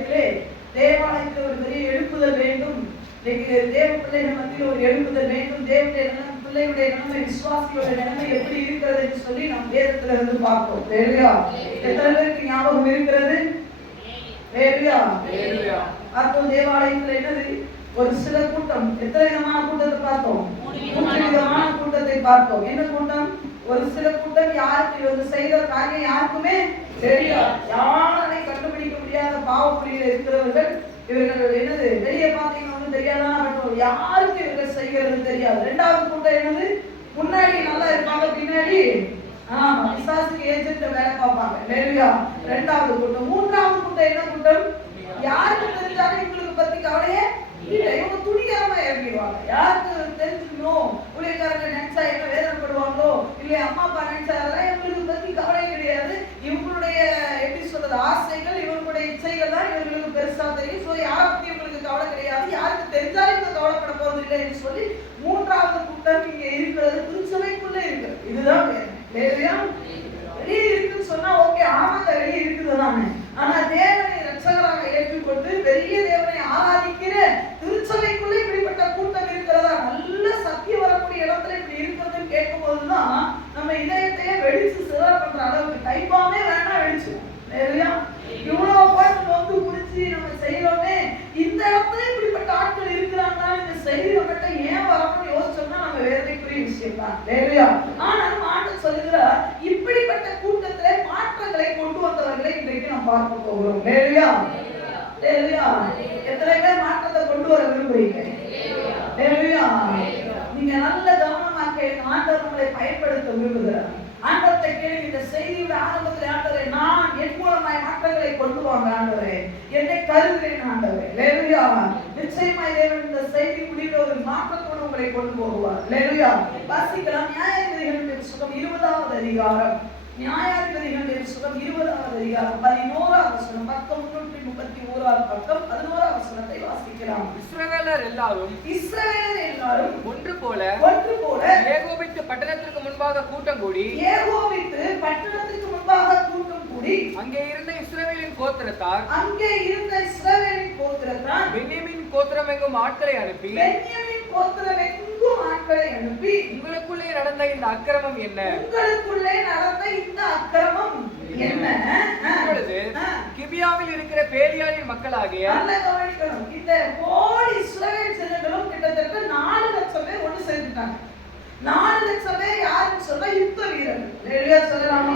ஆலயத்திலே தேவாலயத்தில் ஒரு பெரிய எழுப்புதல் வேண்டும். தேவ பிள்ளைகள் மத்தியில் ஒரு எழுப்புதல் வேண்டும். தேவனுடைய பிள்ளையுடைய நிலைமை, விசுவாசியோட நிலைமை எப்படி இருக்கிறது என்று சொல்லி நாம் வேதத்துல இருந்து பார்த்தோம். எத்தனை பேருக்கு ஞாபகம் இருக்கிறது? பார்த்தோம். தேவாலயத்துல என்னது, ஒரு சில கூட்டம். எத்தனை விதமான கூட்டத்தை பார்த்தோம்? 3 விதமான கூட்டத்தை பார்த்தோம். என்ன கூட்டம்? ஒரு சில கூட்டம் யாருக்கு இவங்க செய்த காரியம் யாருக்குமே தெரியாது. யாரை கண்டுபிடிக்க முடியாத பாவப்புலியில் இருக்கிறவர்கள். இவர்கள் என்னது, வெளியே பார்த்தீங்கன்னா ஒன்றும் தெரியாதான், யாருக்கு இவர்கள் செய்கிறது தெரியாது. 2வது கூட்டம் என்னது, முன்னாடி நல்லா இருப்பாங்க, பின்னாடி பிசாசுக்கு ஏஜென்ட் வேலை பார்ப்பாங்க. 2வது கூட்டம். 3வது கூட்டம் என்ன கூட்டம்? யாருக்கு தெரிஞ்சாலும் இவங்களுக்கு பத்தி கவலையே இல்ல. இவங்க துணிகரமா இறங்கிடுவாங்க. யாருக்கு தெரிஞ்சுக்கணும், ஊழியக்காரங்க நினைச்சா என்ன வேதனைப்படுவாங்களோ, இல்ல அம்மா அப்பா நினைச்சா அதெல்லாம் இவங்களுக்கு பத்தி கவலை கிடையாது. இவங்களுடைய எப்படி சொல்றது, ஆசைகள், இவங்களுடைய இச்சைகள் தான் இவங்களுக்கு பெருசா தெரியும். சோ யாரை பத்தி இவங்களுக்கு கவலை கிடையாது. யாருக்கு தெரிஞ்சாலும் இவங்க கவலைப்பட போறது இல்லை என்று சொல்லி 3வது கூட்டம் இங்க இருக்கிறது, திருச்சபைக்குள்ள இருக்கிறது. இதுதான் வெளியே இருக்குன்னு சொன்னா ஓகே, ஆமாங்க வெளியே இருக்குதுதானே. ஆனா தேவனை ரட்சகராக ஏற்றுக்கொண்டு பெரிய தேவனை ஆராதிக்கிற திருச்சபைக்குள்ள இப்படிப்பட்ட கூட்டம் இருக்கிறதா, நல்ல சத்தியம் வரக்கூடிய இடத்துல இப்படி இருக்கிறதுன்னு கேட்கும் போதுதான் நம்ம இதயத்தையே வெடிச்சு சிவா பண்ற அளவுக்கு டைப்பாமே வேணா வெடிச்சிடும். இவ்வளவு பாட்டு நோக்கு குடிச்சு நம்ம செய்யறோமே, இந்த இடத்துல இப்படிப்பட்ட ஆட்கள் இருக்கிறாங்கன்னா இந்த செய்தி நம்மகிட்ட ஏன் வரணும்னு யோசிச்சோம்னா நம்ம வேதனைக்குரிய விஷயம் தான். ஆனால் ஆண்டவர் சொல்லுகிறார், இப்படிப்பட்ட கூட்டத்திலே மாற்றங்களை கொண்டு வந்தவர்களை இன்றைக்கு நாம் பார்க்க போகிறோம். எத்தனை பேர் மாற்றத்தை கொண்டு வர விரும்புறீங்க? நீங்க நல்ல கவனமா கேளுங்க. ஆண்டவர் நம்மளை பயன்படுத்த விரும்புகிறார். ஆண்டவரை கேளுங்க. இந்த செய்தியோட ஆரம்பத்தில் ஆண்டவரே, நான் என் மூலமாய் மாற்றங்களை கொண்டு வாங்க ஆண்டவரே, என்னை கருதுகிறேன் ஆண்டவரே. நிச்சயமாய் தேவன் இந்த செய்தி முடிந்த ஒரு மாற்றத்தோடு உங்களை கொண்டு போகுவார். வாசிக்கலாம். நியாயாதிபதிகளுடைய புத்தகம் 20வது அதிகாரம். நியாயாதிபதிகளுடைய புத்தகம் 20வது அதிகாரம் 11வது வசனம், பக்கம் 331வது பக்கம் 11வது வசனத்தை வாசிக்கலாம். இஸ்ரவேலர் எல்லாரும் ஒன்று போல ஏகோபித்து பட்டணத்திற்கு முன்பாக கூட்டம் கூடி அங்கே இருந்த இஸ்ரவேலின் கோத்திரத்தார் பென்யமீன் கோத்திரம் எங்கும் ஆட்களை அனுப்பி உங்களுக்குள்ளே நடந்த இந்த அக்கிரமம் என்ன? இப்பொழுது கிபியாவில் இருக்கிற பேலியாளின் மக்களாகிய இந்த கோடி இஸ்ரவேல் ஜனங்களும் கிட்டத்தட்ட 4 லட்சம் பேர் ஒன்று சேர்ந்துட்டாங்க. 4 லட்சம் பேர் யாருன்னு சொன்னா யுத்த வீரர்கள். சொல்லலாமா?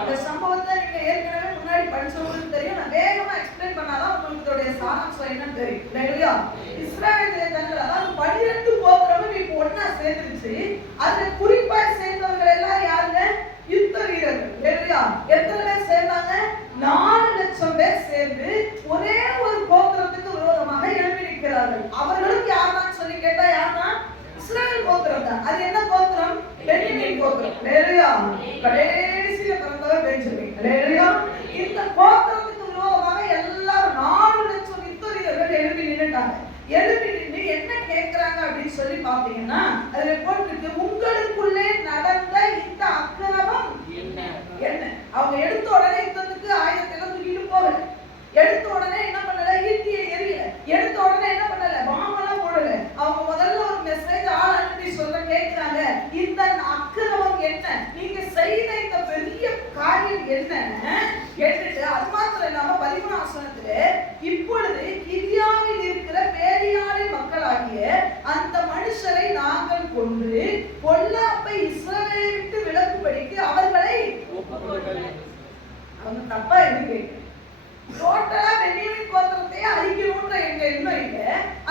இந்த சம்பவத்தை நீங்க ஏற்கனவே முன்னாடி படிச்சவங்களுக்கு தெரியும். நான் வேகமா எக்ஸ்பிளைன் பண்ணாதான் உங்களுக்கு இதோடைய சாராம்சம் என்னன்னு தெரியும். இஸ்ரவேல் ஜனங்கள், அதாவது 12 கோத்திரமும் இப்ப ஒன்னா சேர்ந்துருச்சு. அதுல குறிப்பா சேர்ந்தவர்கள் எல்லாரும் யாருங்க? யுத்த வீரர்கள். எத்தனை பேர் சேர்ந்தாங்க? 4 லட்சம் பேர் சேர்ந்து ஒரே ஒரு கோத்திரத்துக்கு விரோதமாக எழுப்பி நிற்கிறார்கள். அவர்களும் யாருன்னு சொல்லி கேட்டா யாருன்னா இஸ்ரவேல் கோத்திரம் தான். அது என்ன கோத்திரம்? பென்யமீன் கோத்திரம். கடைசியில பிறந்தவர் பென்யமீன். இந்த கோத்திரத்துக்கு விரோதமாக எல்லாரும் 4 லட்சம் யுத்த வீரர்கள் எழுப்பி நின்னுட்டாங்க. எழுப்பி நின்று என்ன கேட்கிறாங்க அப்படின்னு சொல்லி பாத்தீங்கன்னா, அதுல போட்டுருக்கு, உங்களுக்குள்ளே நடந்த இந்த அக்கிரமம் என்ன? அவங்க எடுத்த உடனே யுத்தத்துக்கு ஆயுதத்தை எல்லாம் தூக்கிட்டு போகல. எடுத்த உடனே என்ன பண்ணல? ஈட்டியை எரியல. எடுத்த உடனே என்ன பண்ணல? பாம்பெல்லாம் போடல. அவங்க முதல்ல ஒரு மெசேஜ் ஆள் அனுப்பி சொல்ற கேட்கிறாங்க, இந்த அக்கிரமம் என்ன? நீங்க செய்த இந்த பெரிய காரியம் என்ன கேட்டுட்டு, அது மாத்திரம் இல்லாம 13 வசனத்துல, இப்பொழுது கிபியாவில் இருக்கிற பேலியாளின் மக்களாகிய அந்த மனுஷரை நாங்கள் கொன்று பொல்லாப்பை இஸ்ரவேலை விட்டு விலக்கும்படிக்கு அவர்களை அவங்க தப்பா எதுக்கு டோட்டலா பென்யமீன் கோத்திரத்தையே அழிக்கணும்ன்ற எங்க எண்ணம் இல்ல.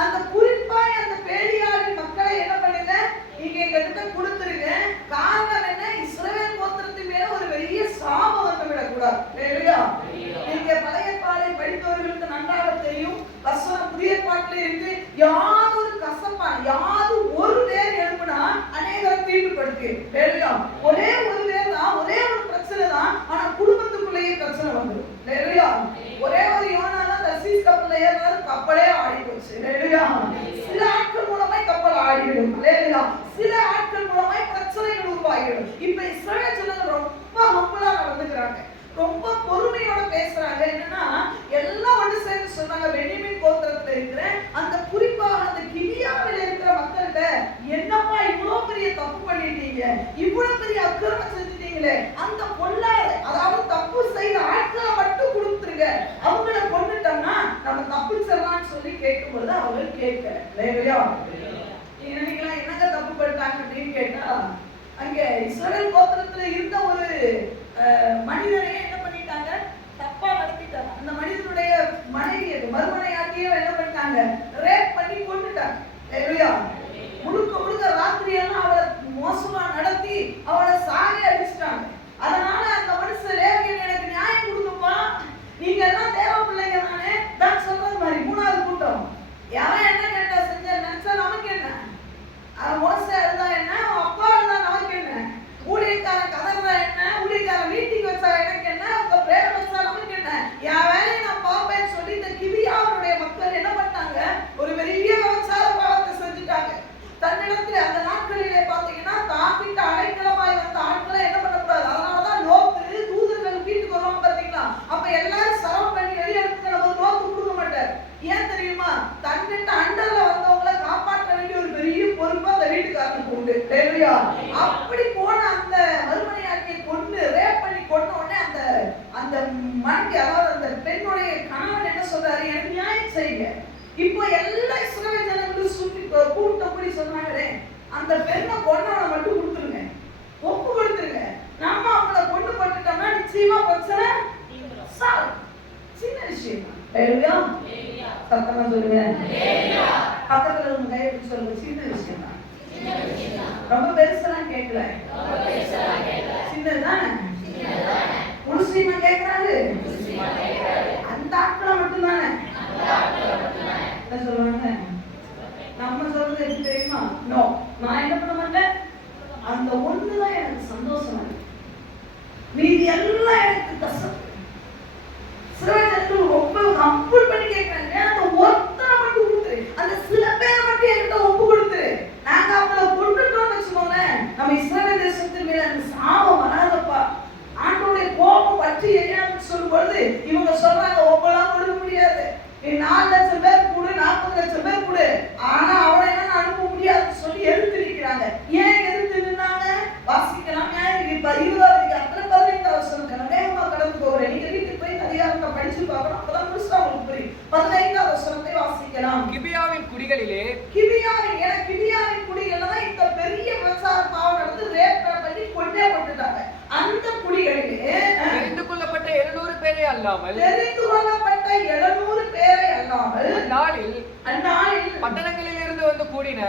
அந்த குறிப்பாய் அந்த பேலியாளின் மக்களை என்ன பண்ணுங்க, நீங்க எங்க கிட்ட கொடுத்துருங்க. காரணம் என்ன? இஸ்ரவேல் கோத்திரத்தின் மேல ஒரு பெரிய சாபம் வந்து விடக்கூடாது. நீங்க பழைய பாலை படித்தவர்களுக்கு நன்றாக தெரியும். வசனம் புதிய பாட்டில இருக்கு. யாதொரு கசப்பான யாது ஒரு வேர் எழுப்புனா அநேகரை தீட்டுப்படுத்து. ஒரே ஒரு வேர் தான், ஒரே ஒரு பிரச்சனை தான், ஆனா குடும்பத்துக்குள்ளேயே பிரச்சனை வந்துடும். ஒரே ஒரு யோனால தர்சீஸ் கப்பல்ல ஏறினாரு, கப்பலே ஆடி போச்சு. சில ஆட்கள் மூலமாய் கப்பல் ஆடிவிடும். சில ஆட்கள் மூலமாய் பிரச்சனைகள் உருவாகிடும். இப்ப இஸ்ரவேல் ஜனங்கள் ரொம்ப ஹம்பிளா நடந்துக்கிறாங்க. ரொம்ப பொறுமையோட பேசுறாங்க. என்னன்னா எல்லாம் ஒன்று சேர்ந்து சொன்னாங்க, பென்யமீன் கோத்திரத்துல இருக்கிற அந்த குறிப்பாக அந்த கிபியாவில் இருக்கிற மக்கள்கிட்ட, என்னப்பா இவ்வளவு பெரிய தப்பு பண்ணிட்டீங்க, இவ்வளவு பெரிய அக்கிரமம் செஞ்சுட்டீங்களே, அந்த பொல்லாத அதாவது தப்பு செய்த ஆட்களை மட்டும் கொடுத்துருங்க, அவங்கள கொண்டுட்டோம்னா நம்ம தப்பிச்சிடலாம்னு சொல்லி கேட்கும்போது அவங்க கேட்கல. இல்லையா? நினைக்கலாம் என்னங்க தப்பு பண்ணிட்டாங்க அப்படின்னு கேட்டா, அங்க இஸ்ரவேல் கோத்திரத்துல இருந்த ஒரு மனிதனையே என்ன பண்ணிட்டாங்க, தப்பா நடத்திட்டாங்க. அந்த மனிதனுடைய மனைவியை மறுமனையாட்டியே என்ன பண்ணிட்டாங்க, ரேப் பண்ணி கொண்டுட்டாங்க. இல்லையா? முழுக்க முழுக்க ராத்திரியெல்லாம் அவளை மோசமா நடத்தி அவளை சாகை அடிச்சுட்டாங்க. அதனால அந்த மனுஷன் லேவியன் எனக்கு நியாயம் கொடுங்கப்பா, நீங்க எல்லாம் தேவ பிள்ளைங்க தானே தான் சொல்றது மாதிரி. மூணாவது கூட்டம், எவன் என்ன கேட்டா செஞ்ச நினைச்சா நமக்கு என்ன, மோசம் இருந்தா என்ன, அப்பா இருந்தா நமக்கு என்ன, ஊழியக்காரன் கதறா என்ன, ஊழியக்காரன் மீட்டிங் வச்சா எனக்கு என்ன, உங்க பிரேயர் வச்சா நமக்கு என்ன, என் வேலையை நான் பார்ப்பேன்னு சொல்லி இந்த கிபியாவுடைய மக்கள் என்ன பண்ணாங்க, ஒரு பெரிய விபச்சார பாவத்தை செஞ்சுட்டாங்க. தன்னிடத்துல அந்த நாட்களிலே பாத்தீங்கன்னா தாக்கிட்ட அடைக்கலமாய் வந்த ஆட்களை என்ன பண்ணக்கூடாது, அதனாலதான் லோத்து தூதர்கள் வீட்டுக்கு வருவாங்க பாத்தீங்களா, அப்ப எல்லாரும் சரவ் பண்ணி வெளியெடுத்து நம்ம லோத்து கொடுக்க மாட்டார். ஏன் தெரியுமா, தன்னிட்ட அண்டர்ல வந்தவங்களை காப்பாற்ற வேண்டிய ஒரு பெரிய பொறுப்பு அந்த வீட்டுக்காரனுக்கு உண்டு. அப்படி போன அந்த மறுமனையாட்டியை கொண்டு ரேப் பண்ணி கொண்ட உடனே அந்த அந்த மனைவி அதாவது அந்த பெண்ணுடைய கணவன் என்ன சொல்றாரு, எனக்கு நியாயம் செய்யுங்க. இப்போ எல்லா இஸ்ரவேல் ஜனங்களும் சுற்றி கூட்டப்படி சொன்னாங்களே, அந்த பெண்ணை கொண்டவனை மட்டும் கொடுத்துருங்க, ஒப்பு கொடுத்துருங்க, நாம அவங்கள கொண்டு போட்டுட்டோம்னா நிச்சயமா பிரச்சனை சால்வ். சின்ன விஷயம். சத்தமா சொல்லுங்க. பக்கத்துல இருந்து கையெழுத்து சொல்லுங்க. சின்ன விஷயம் தான், ரொம்ப பெருசெல்லாம் கேட்கல, சின்னதுதானே. முழுசீமா கேட்கறாரு, அந்த ஆட்களை மட்டும்தானே என்ன சொல்லுவாங்க. நம்ம சொல்றது எப்படி தெரியுமா, நோ நான் என்ன பண்ண மாட்டேன், அந்த ஒண்ணுதான் எனக்கு சந்தோஷம், மீதி எல்லாம் எனக்கு கஷ்டம். சிறுவர்கள் ரொம்ப கம்பல் பண்ணி கேட்கறாங்க, அந்த ஒருத்தரை மட்டும் கொடுத்துரு, அந்த சில பேரை மட்டும் என்கிட்ட ஒப்பு கொடுத்துரு, நாங்க அவங்கள கொண்டுட்டோம்னு வச்சுக்கோங்களேன், நம்ம இஸ்ரவேல் தேசத்தின் மேல அந்த சாபம் வராதப்பா, ஆண்டோடைய கோபம் பற்றி எரியாதுன்னு சொல்லும் பொழுது இவங்க சொல்றாங்க, ஒப்பெல்லாம் கொடுக்க முடியாது, நீ 4 லட்சம் பேர் கொடு, 40 லட்சம் பேர் கொடு, ஆனா அவனை என்ன அனுப்ப முடியாதுன்னு சொல்லி எதிர்த்து நிற்கிறாங்க. ஏன் எதிர்த்து நின்னாங்க வாசிக்கலாம். 20வது அதிகாரத்துல 15வது வசனத்தை நான் வேகமா கடந்து போகிறேன், நீங்க வீட்டுக்கு போய் அதிகாரத்தை படிச்சு பார்க்கணும், அப்பதான் முழுசா உங்களுக்கு புரியும். 15வது வசனத்தை வாசிக்கலாம். கிபியாவின் குடிகளிலே, கிபியாவின் குடிகள்ல தான் இந்த பெரிய விபச்சார பாவம் நடந்து ரேப் பண்ணி கொண்டே போட்டுட்டாங்க. அந்த குடிகளிலே தெரிந்து கொள்ளப்பட்ட 700 பேரை அல்லாமல் அந்நாளில் பட்டணங்களில் இருந்து வந்து கூடின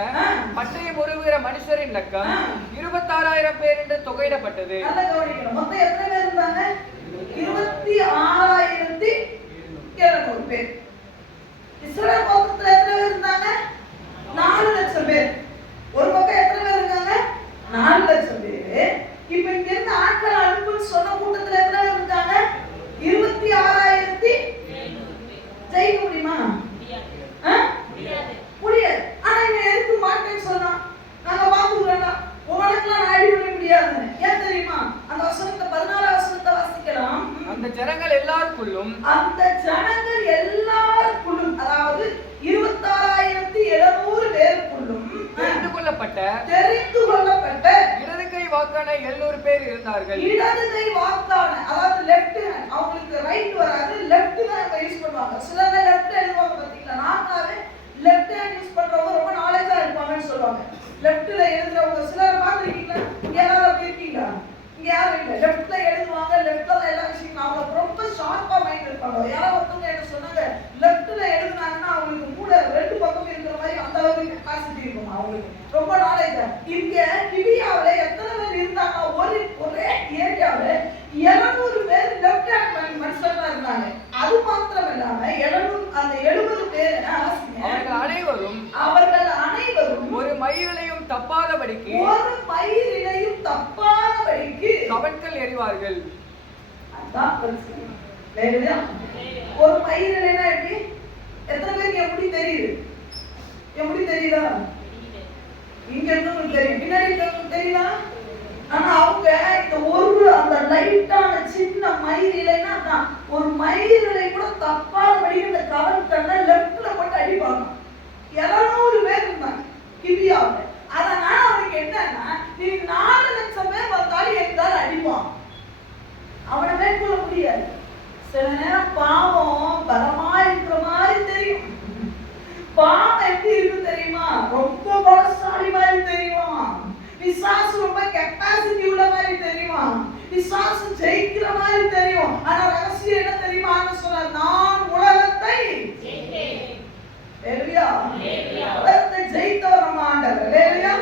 பட்டயம் உருவுகிற மனுஷரின் லக்கம் 26,000 பேர் என்று தொகையிடப்பட்டது. மொத்தம் எத்தனை பேர் இருந்தாங்க? 26,700 பேர். இஸ்ரவேல் கோத்திரத்துல எத்தனை பேர் இருந்தாங்க? 4 லட்சம் பேர். ஒரு பக்கம் எத்தனை பேர் இருக்காங்க? 4 லட்சம் பேர். இப்ப இங்க இருந்து ஆட்கள் அனுப்புன்னு சொன்ன கூட்டத்துல எத்தனை பேர் இருக்காங்க? 26,700. ஜெயிக்க முடியுமா? முடியாது. ஆனா இவன் எதுக்கு மாட்டேன்னு சொன்னா, நாங்க பாத்துக்கிறோம்டா, உனக்கெல்லாம் நான் அடி பண்ண முடியாது. ஏன் தெரியுமா? அந்த வசனத்தை 14வது வசனத்தை வாசிக்கலாம். அந்த ஜனங்கள் எல்லாருக்குள்ளும் அதாவது 26,700 பேருக்குள்ளும் தெரிந்து கொள்ளப்பட்ட இடது கை வாக்கான 700 பேர் இருந்தார்கள். இடது கை வாக்கான அதாவது லெஃப்ட் ஹேண்ட், அவங்களுக்கு ரைட் வராது, லெஃப்ட் தான் அவங்க யூஸ் பண்ணுவாங்க. சிலர் லெஃப்ட் எழுதுவாங்க பாத்தீங்களா, நார்மலாவே லெஃப்ட் ஹேண்ட் யூஸ் பண்றவங்க ரொம்ப நாலேஜா இருப்பாங்கன்னு சொல்லுவாங்க. லெஃப்ட்ல எழுதுறவங்க சிலர் பாத்துருக்கீங்களா? இங்க யாராவது அப்படி இருக்கீங்களா? இங்க யாரும் இல்ல. லெஃப்ட்ல எழுதுவாங்க, லெஃப்ட்ல தான் எல்லா விஷயமும், அவங்க ரொம்ப ஷார்ப்பா மைண்ட் இருப்பாங்க. யாராவது ஒருத்தவங்க என்ன சொன்னாங்க, லெஃப்ட்ல எழுதுனாங்கன்னா அவங்களுக்கு மூளை 2 பக்கம் இருக்கிற மாதிரி அந்த அளவுக்கு கெப்பாசிட்டி இருக்கும் அவங்களுக்கு, ரொம்ப நாலேஜ். இங்க கிபியாவுல எத்தனை பேர் இருந்தாங்க? ஒரே ஏரியாவுல 700 பேர் லெஃப்ட் ஹேண்ட் மனுஷங்களா இருந்தாங்க. அது மாத்திரம் இல்லாம 70 பேர் அவர்கள் அனைவரும் ஒரு மயிரையும் தப்பாதபடிக்கு கவன்கள் எறிவார்கள். ஒரு மயிரில் எப்படி? எத்தனை பேருக்கு எப்படி தெரியுது? எப்படி தெரியுதா? இங்க இருந்து தெரியும், பின்னாடி தெரியுதா? ஆனா அவங்க இந்த ஒரு அந்த லைட்டான சின்ன மயிர் இல்லைன்னா ஒரு மயிரை கூட தப்பாதபடி இந்த கவன் கண்ணை லெப்ட்ல போட்டு அடிப்பாங்க. 700 பேர் இருந்தாங்க கிபியாவுல. அதனால அவனுக்கு என்னன்னா, நீ 4 லட்சம் பேர் வந்தாலும் எங்கால அடிப்பான், அவனை மேற்கொள்ள முடியாது. சில நேரம் பாவம் பலமா இருக்கிற மாதிரி தெரியும். பாவம் எப்படி இருக்கு தெரியுமா? ரொம்ப பலசாலி மாதிரி தெரியுமா? பிசாசு ரொம்ப கெப்பாசிட்டி உள்ள மாதிரி தெரியுமா? பிசாசு ஜெயிக்கிற மாதிரி தெரியும். ஆனா ரகசியம் என்ன தெரியுமா? ஆண்டவர் சொன்னார், நான் உலகத்தை ஜெயித்தேன். ஹalleluya. உலகத்தை ஜெயித்தவர் நம்ம ஆண்டவர். ஹalleluya.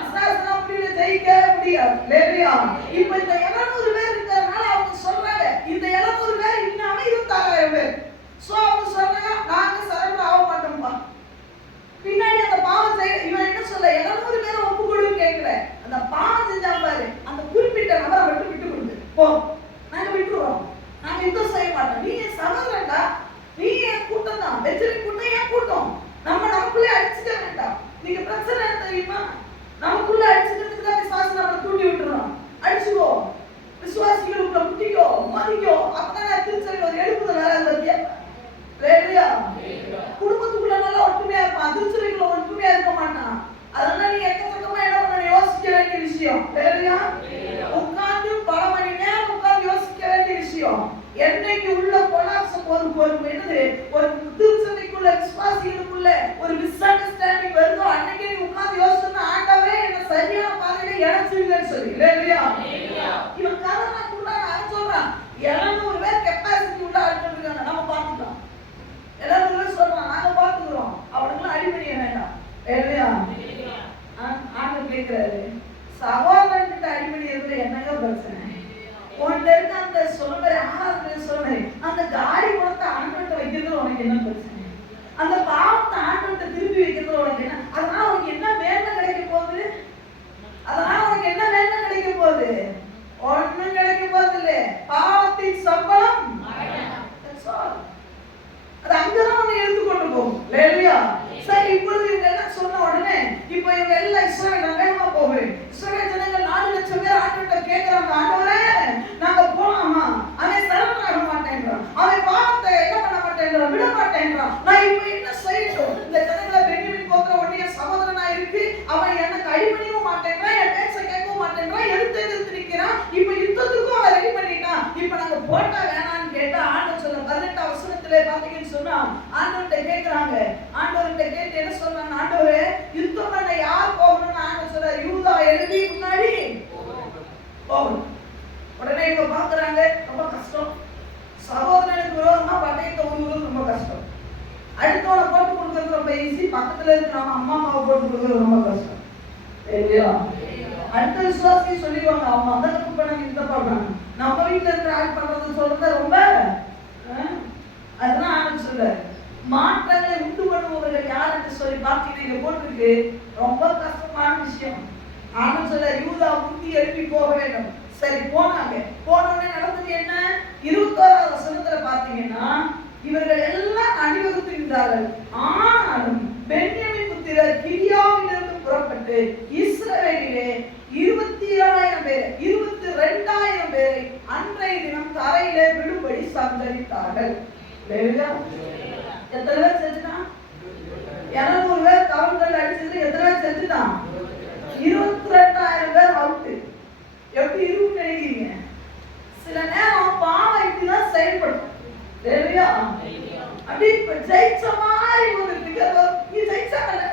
பிசாசு நம்மள ஜெயிக்க முடியாது. ஹalleluya. இப்போ இந்த 700 பேர் இருக்கறனால அவங்க சொல்றாங்க, இந்த 700 பேர் இன்னாம 26,000 பேர். சோ அவங்க சொல்றாங்க, நாங்க சரண்டர் ஆக மாட்டோம்பா. பின்னாடி அந்த பாவம் செய்ய இவன் என்ன சொல்ல, 700 பேரை ஒப்பு கொடுன்னு கேட்கல. அந்த பாவம் செஞ்சா பாரு, அந்த குறிப்பிட்ட நபரை மட்டும் விட்டு கொடுத்து போ, நாங்க விட்டுருவோம், நாங்க யுத்தம் செய்ய மாட்டோம். நீ சகோதரன்டா, நீ என் கூட்டம் தான், வெற்றிலை கூட்டம் என் கூட்டம், நமக்குள்ளே அடிச்சுக்க வேண்டாம். நீங்க பிரச்சனை என்ன தெரியுமா? நமக்குள்ள அடிச்சுக்கிறதுக்கு தான் விசுவாசம் நம்மளை தூண்டி விட்டுறோம். அடிச்சுக்கோ, விசுவாசிகளுக்குள்ள முட்டிக்கோ, மதிக்கோ, அப்பதான் திருச்சபையில் ஒரு எழுப்புதல் வராது. பத்தியா? ஹalleluya. குடும்பத்துக்குள்ள நல்லா ஒற்றுமையா இருப்பான், திருச்சபைக்குள்ள ஒற்றுமையா இருக்க மாட்டான். அதனால நீ எக்கச்சக்கமா என்ன பண்ணணும், யோசிக்க வேண்டிய விஷயம். ஹalleluya. உட்கார்ந்து பல மணி நேரம் உட்கார்ந்து யோசிக்க வேண்டிய விஷயம். என்னைக்கு உள்ள கொலாப்ஸ் போது என்னது, ஒரு திருச்சபைக்குள்ள விசுவாசிகளுக்குள்ள ஒரு மிஸ் அண்டர்ஸ்டாண்டிங் வருதோ, அன்னைக்கே நீ உட்கார்ந்து யோசிச்சா, ஆண்டவரே என்ன சரியான பாதையில இணைச்சிருங்கன்னு சொல்லி. ஹalleluya. இவன் காரணமா கூட நான் சொல்றான், 700 பேர் கெப்பாசிட்டி உள்ள ஆட்கள் இருக்காங்க, நம்ம பார்த்துக்கலாம். 700 பேர் சொல்றான், நாங்க பார்த்துக்கிறோம், அவனுக்குலாம் அடிபணிய வேண்டாம். ஹalleluya. ஆண்டவர் கேட்கிறாரு, சகோதரன் கிட்ட அடிபணியதுல என்னங்க பிரச்சனை? உன்கிட்ட இருக்க அந்த சொல்லுற ஆராதனை சொல்லுற அந்த காடி கொடுத்த ஆண்டவர்கிட்ட வைக்கிறது உனக்கு என்ன பிரச்சனை? அந்த பாவத்தை ஆண்டவர்கிட்ட திருப்பி வைக்கிறது உனக்கு என்ன? அதனால உனக்கு என்ன மேன்மை கிடைக்க போகுது? அதனால உனக்கு என்ன மேன்மை கிடைக்க போகுது? ஒண்ணும் கிடைக்க போகுது இல்ல. பாவத்தின் சம்பளம் அது அங்கதான் உன்னை எடுத்துக்கொண்டு போகும். ஹalleluya. சரி, இப்பொழுது இவங்க எல்லாம் சொன்ன உடனே இப்போ இவங்க எல்லாம் இஸ்ரவேல் வேகமா போகுது. இஸ்ரவேல் ஜனங்கள் 4 லட்சம் பேர் ஆண்டவர்கிட்ட கேட்கறாங்க, ஆண்டவரே நாங்க போலாமா? அவன் சரண்டர் ஆக மாட்டேன்றான், அவன் பாவத்தை என்ன பண்ண மாட்டேன்றான், விட மாட்டேன்றான். நான் இப்போ என்ன செய்யட்டும்? இந்த ஜனங்களை பென்யமீன் கோத்திர உடைய சகோதரனா இருக்கு, அவன் எனக்கு அடிபணியவும் மாட்டேன்றான், என் பேச்சை கேட்கவும் மாட்டேன்றான், எதிர்த்து நிற்கிறான். இப்போ யுத்தத்துக்கும் அவன் ரெடி பண்ணிட்டான். இப்போ நாங்க போட்டா வேணான்னு கேட்டா ஆண்டவர் சொல்ல 18 வசனத்திலே பாத்தீங்கன்னு சொன்னா ஆண்டவர்கிட்ட கேட்கறாங்க. ஆண்டவர்கிட்ட கேட்டு என்ன சொல்றாங்க, ஆண்டவரே யுத்தம் பண்ண யார் போகணும்னு ஆண்டவர் சொல்றாரு, யூதா எழுதி முன்னாடி போகணும். உடனே இவங்க பாக்குறாங்க, ரொம்ப கஷ்டம், சகோதரனுக்கு விரோதமா பட்டயத்தை உருவுறது ரொம்ப கஷ்டம், அடுத்தவனை போட்டு கொடுக்கறது ரொம்ப ஈஸி, பக்கத்துல இருக்கிறவங்க அம்மா அம்மாவை போட்டு கொடுக்கறது ரொம்ப கஷ்டம். இல்லையா? அடுத்த விசுவாசி சொல்லிடுவாங்க, அவங்க அந்த தப்பு பண்ணாங்க, இந்த பண்றாங்க, நம்ம வீட்டுல இருக்கிற ஆள் பண்றது சொல்றது ரொம்ப. அதுதான் ஆண்டவர் சொல்றாரு, மாற்றங்களை உண்டு பண்ணுபவர்கள் யார் என்று சொல்லி பார்த்தீங்கன்னா போட்டிருக்கு. ரொம்ப கஷ்டமான விஷயம். ஆண்டவர் சொல்றாரு, யூதா முந்தி எழுப்பி போக வேண்டும். சரி, போனாங்க. போனோடனே நடந்தது என்ன? 21வது வசனத்துல பாத்தீங்கன்னா, இவர்கள் எல்லாம் அணிவகுத்திருந்தார்கள். ஆனாலும் பென்யமீன் புத்திரர் கிபியாவிலிருந்து புறப்பட்டு இஸ்ரவேலிலே 22,000 பேரை அன்றைய தினம் தரையிலே விழும்படி சந்தரித்தார்கள். எத்தனை பேர் செஞ்சுட்டான்? 200 பேர் கவர்மெண்ட் அடிச்சது. எத்தனை பேர் செஞ்சுட்டான்? 22,000 பேர் அவுட். எப்படி இருக்கும் நினைக்கிறீங்க? சில நேரம் பாவம் இப்படிதான் செயல்படும். சரியா? அப்படி ஜெயிச்ச மாதிரி ஒரு பிகர் நீ ஜெயிச்சாங்கல்ல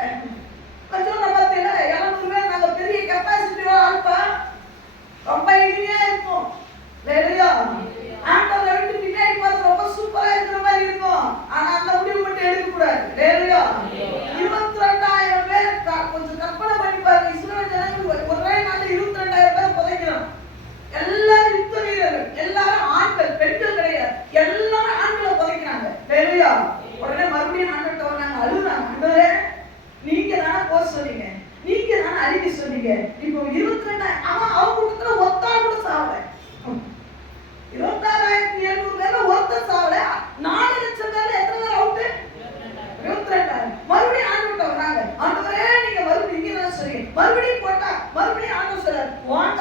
கொஞ்சம் பார்த்தீங்கன்னா 700 பேர் நாங்க பெரிய கெப்பாசிட்டியோட ஆள்பா, ரொம்ப இனிமையா இருக்கும். சரியா? ஆண்டவரை விட்டு பின்னாடி பார்த்து ரொம்ப சூப்பரா இருக்கிற மாதிரி இருக்கும். ஆனா அந்த முடிவு மட்டும் எடுக்க கூடாது. சரியா? 22,000 பேர் கொஞ்சம் கற்பனை பண்ணி பாருங்க. இஸ்ரவேல் ஜனங்கள் ஒரே நாள்ல 22,000 பேர் புதைக்கிறாங்க. எல்லாரும் யுத்த வீரர்கள், எல்லாரும் ஆண்கள், பெண்கள் கிடையாது, எல்லாரும் ஆண்களை புதைக்கிறாங்க. சரியா? உடனே மறுபடியும் ஆண்கிட்ட வராங்க, அழுகுறாங்க, ஆண்டவரே நீங்க தானே போக சொன்னீங்க, நீங்க தானே அறிக்கை சொன்னீங்க, இப்போ 22,000 அவன் கூட்டத்துல ஒத்தாள் கூட சாவல, 26,700 பேர்ல ஒருத்தர் சாவல, 4 லட்சம் பேர்ல எத்தனை பேர் அவுட்? 22,000. மறுபடியும் ஆண்கிட்ட வராங்க, ஆண்டவரே நீங்க மறுபடியும் இங்க தான் சொன்னீங்க, மறுபடியும் போட்டா மறுபடியும் ஆண்டவர் சொல்றாரு, வாங்க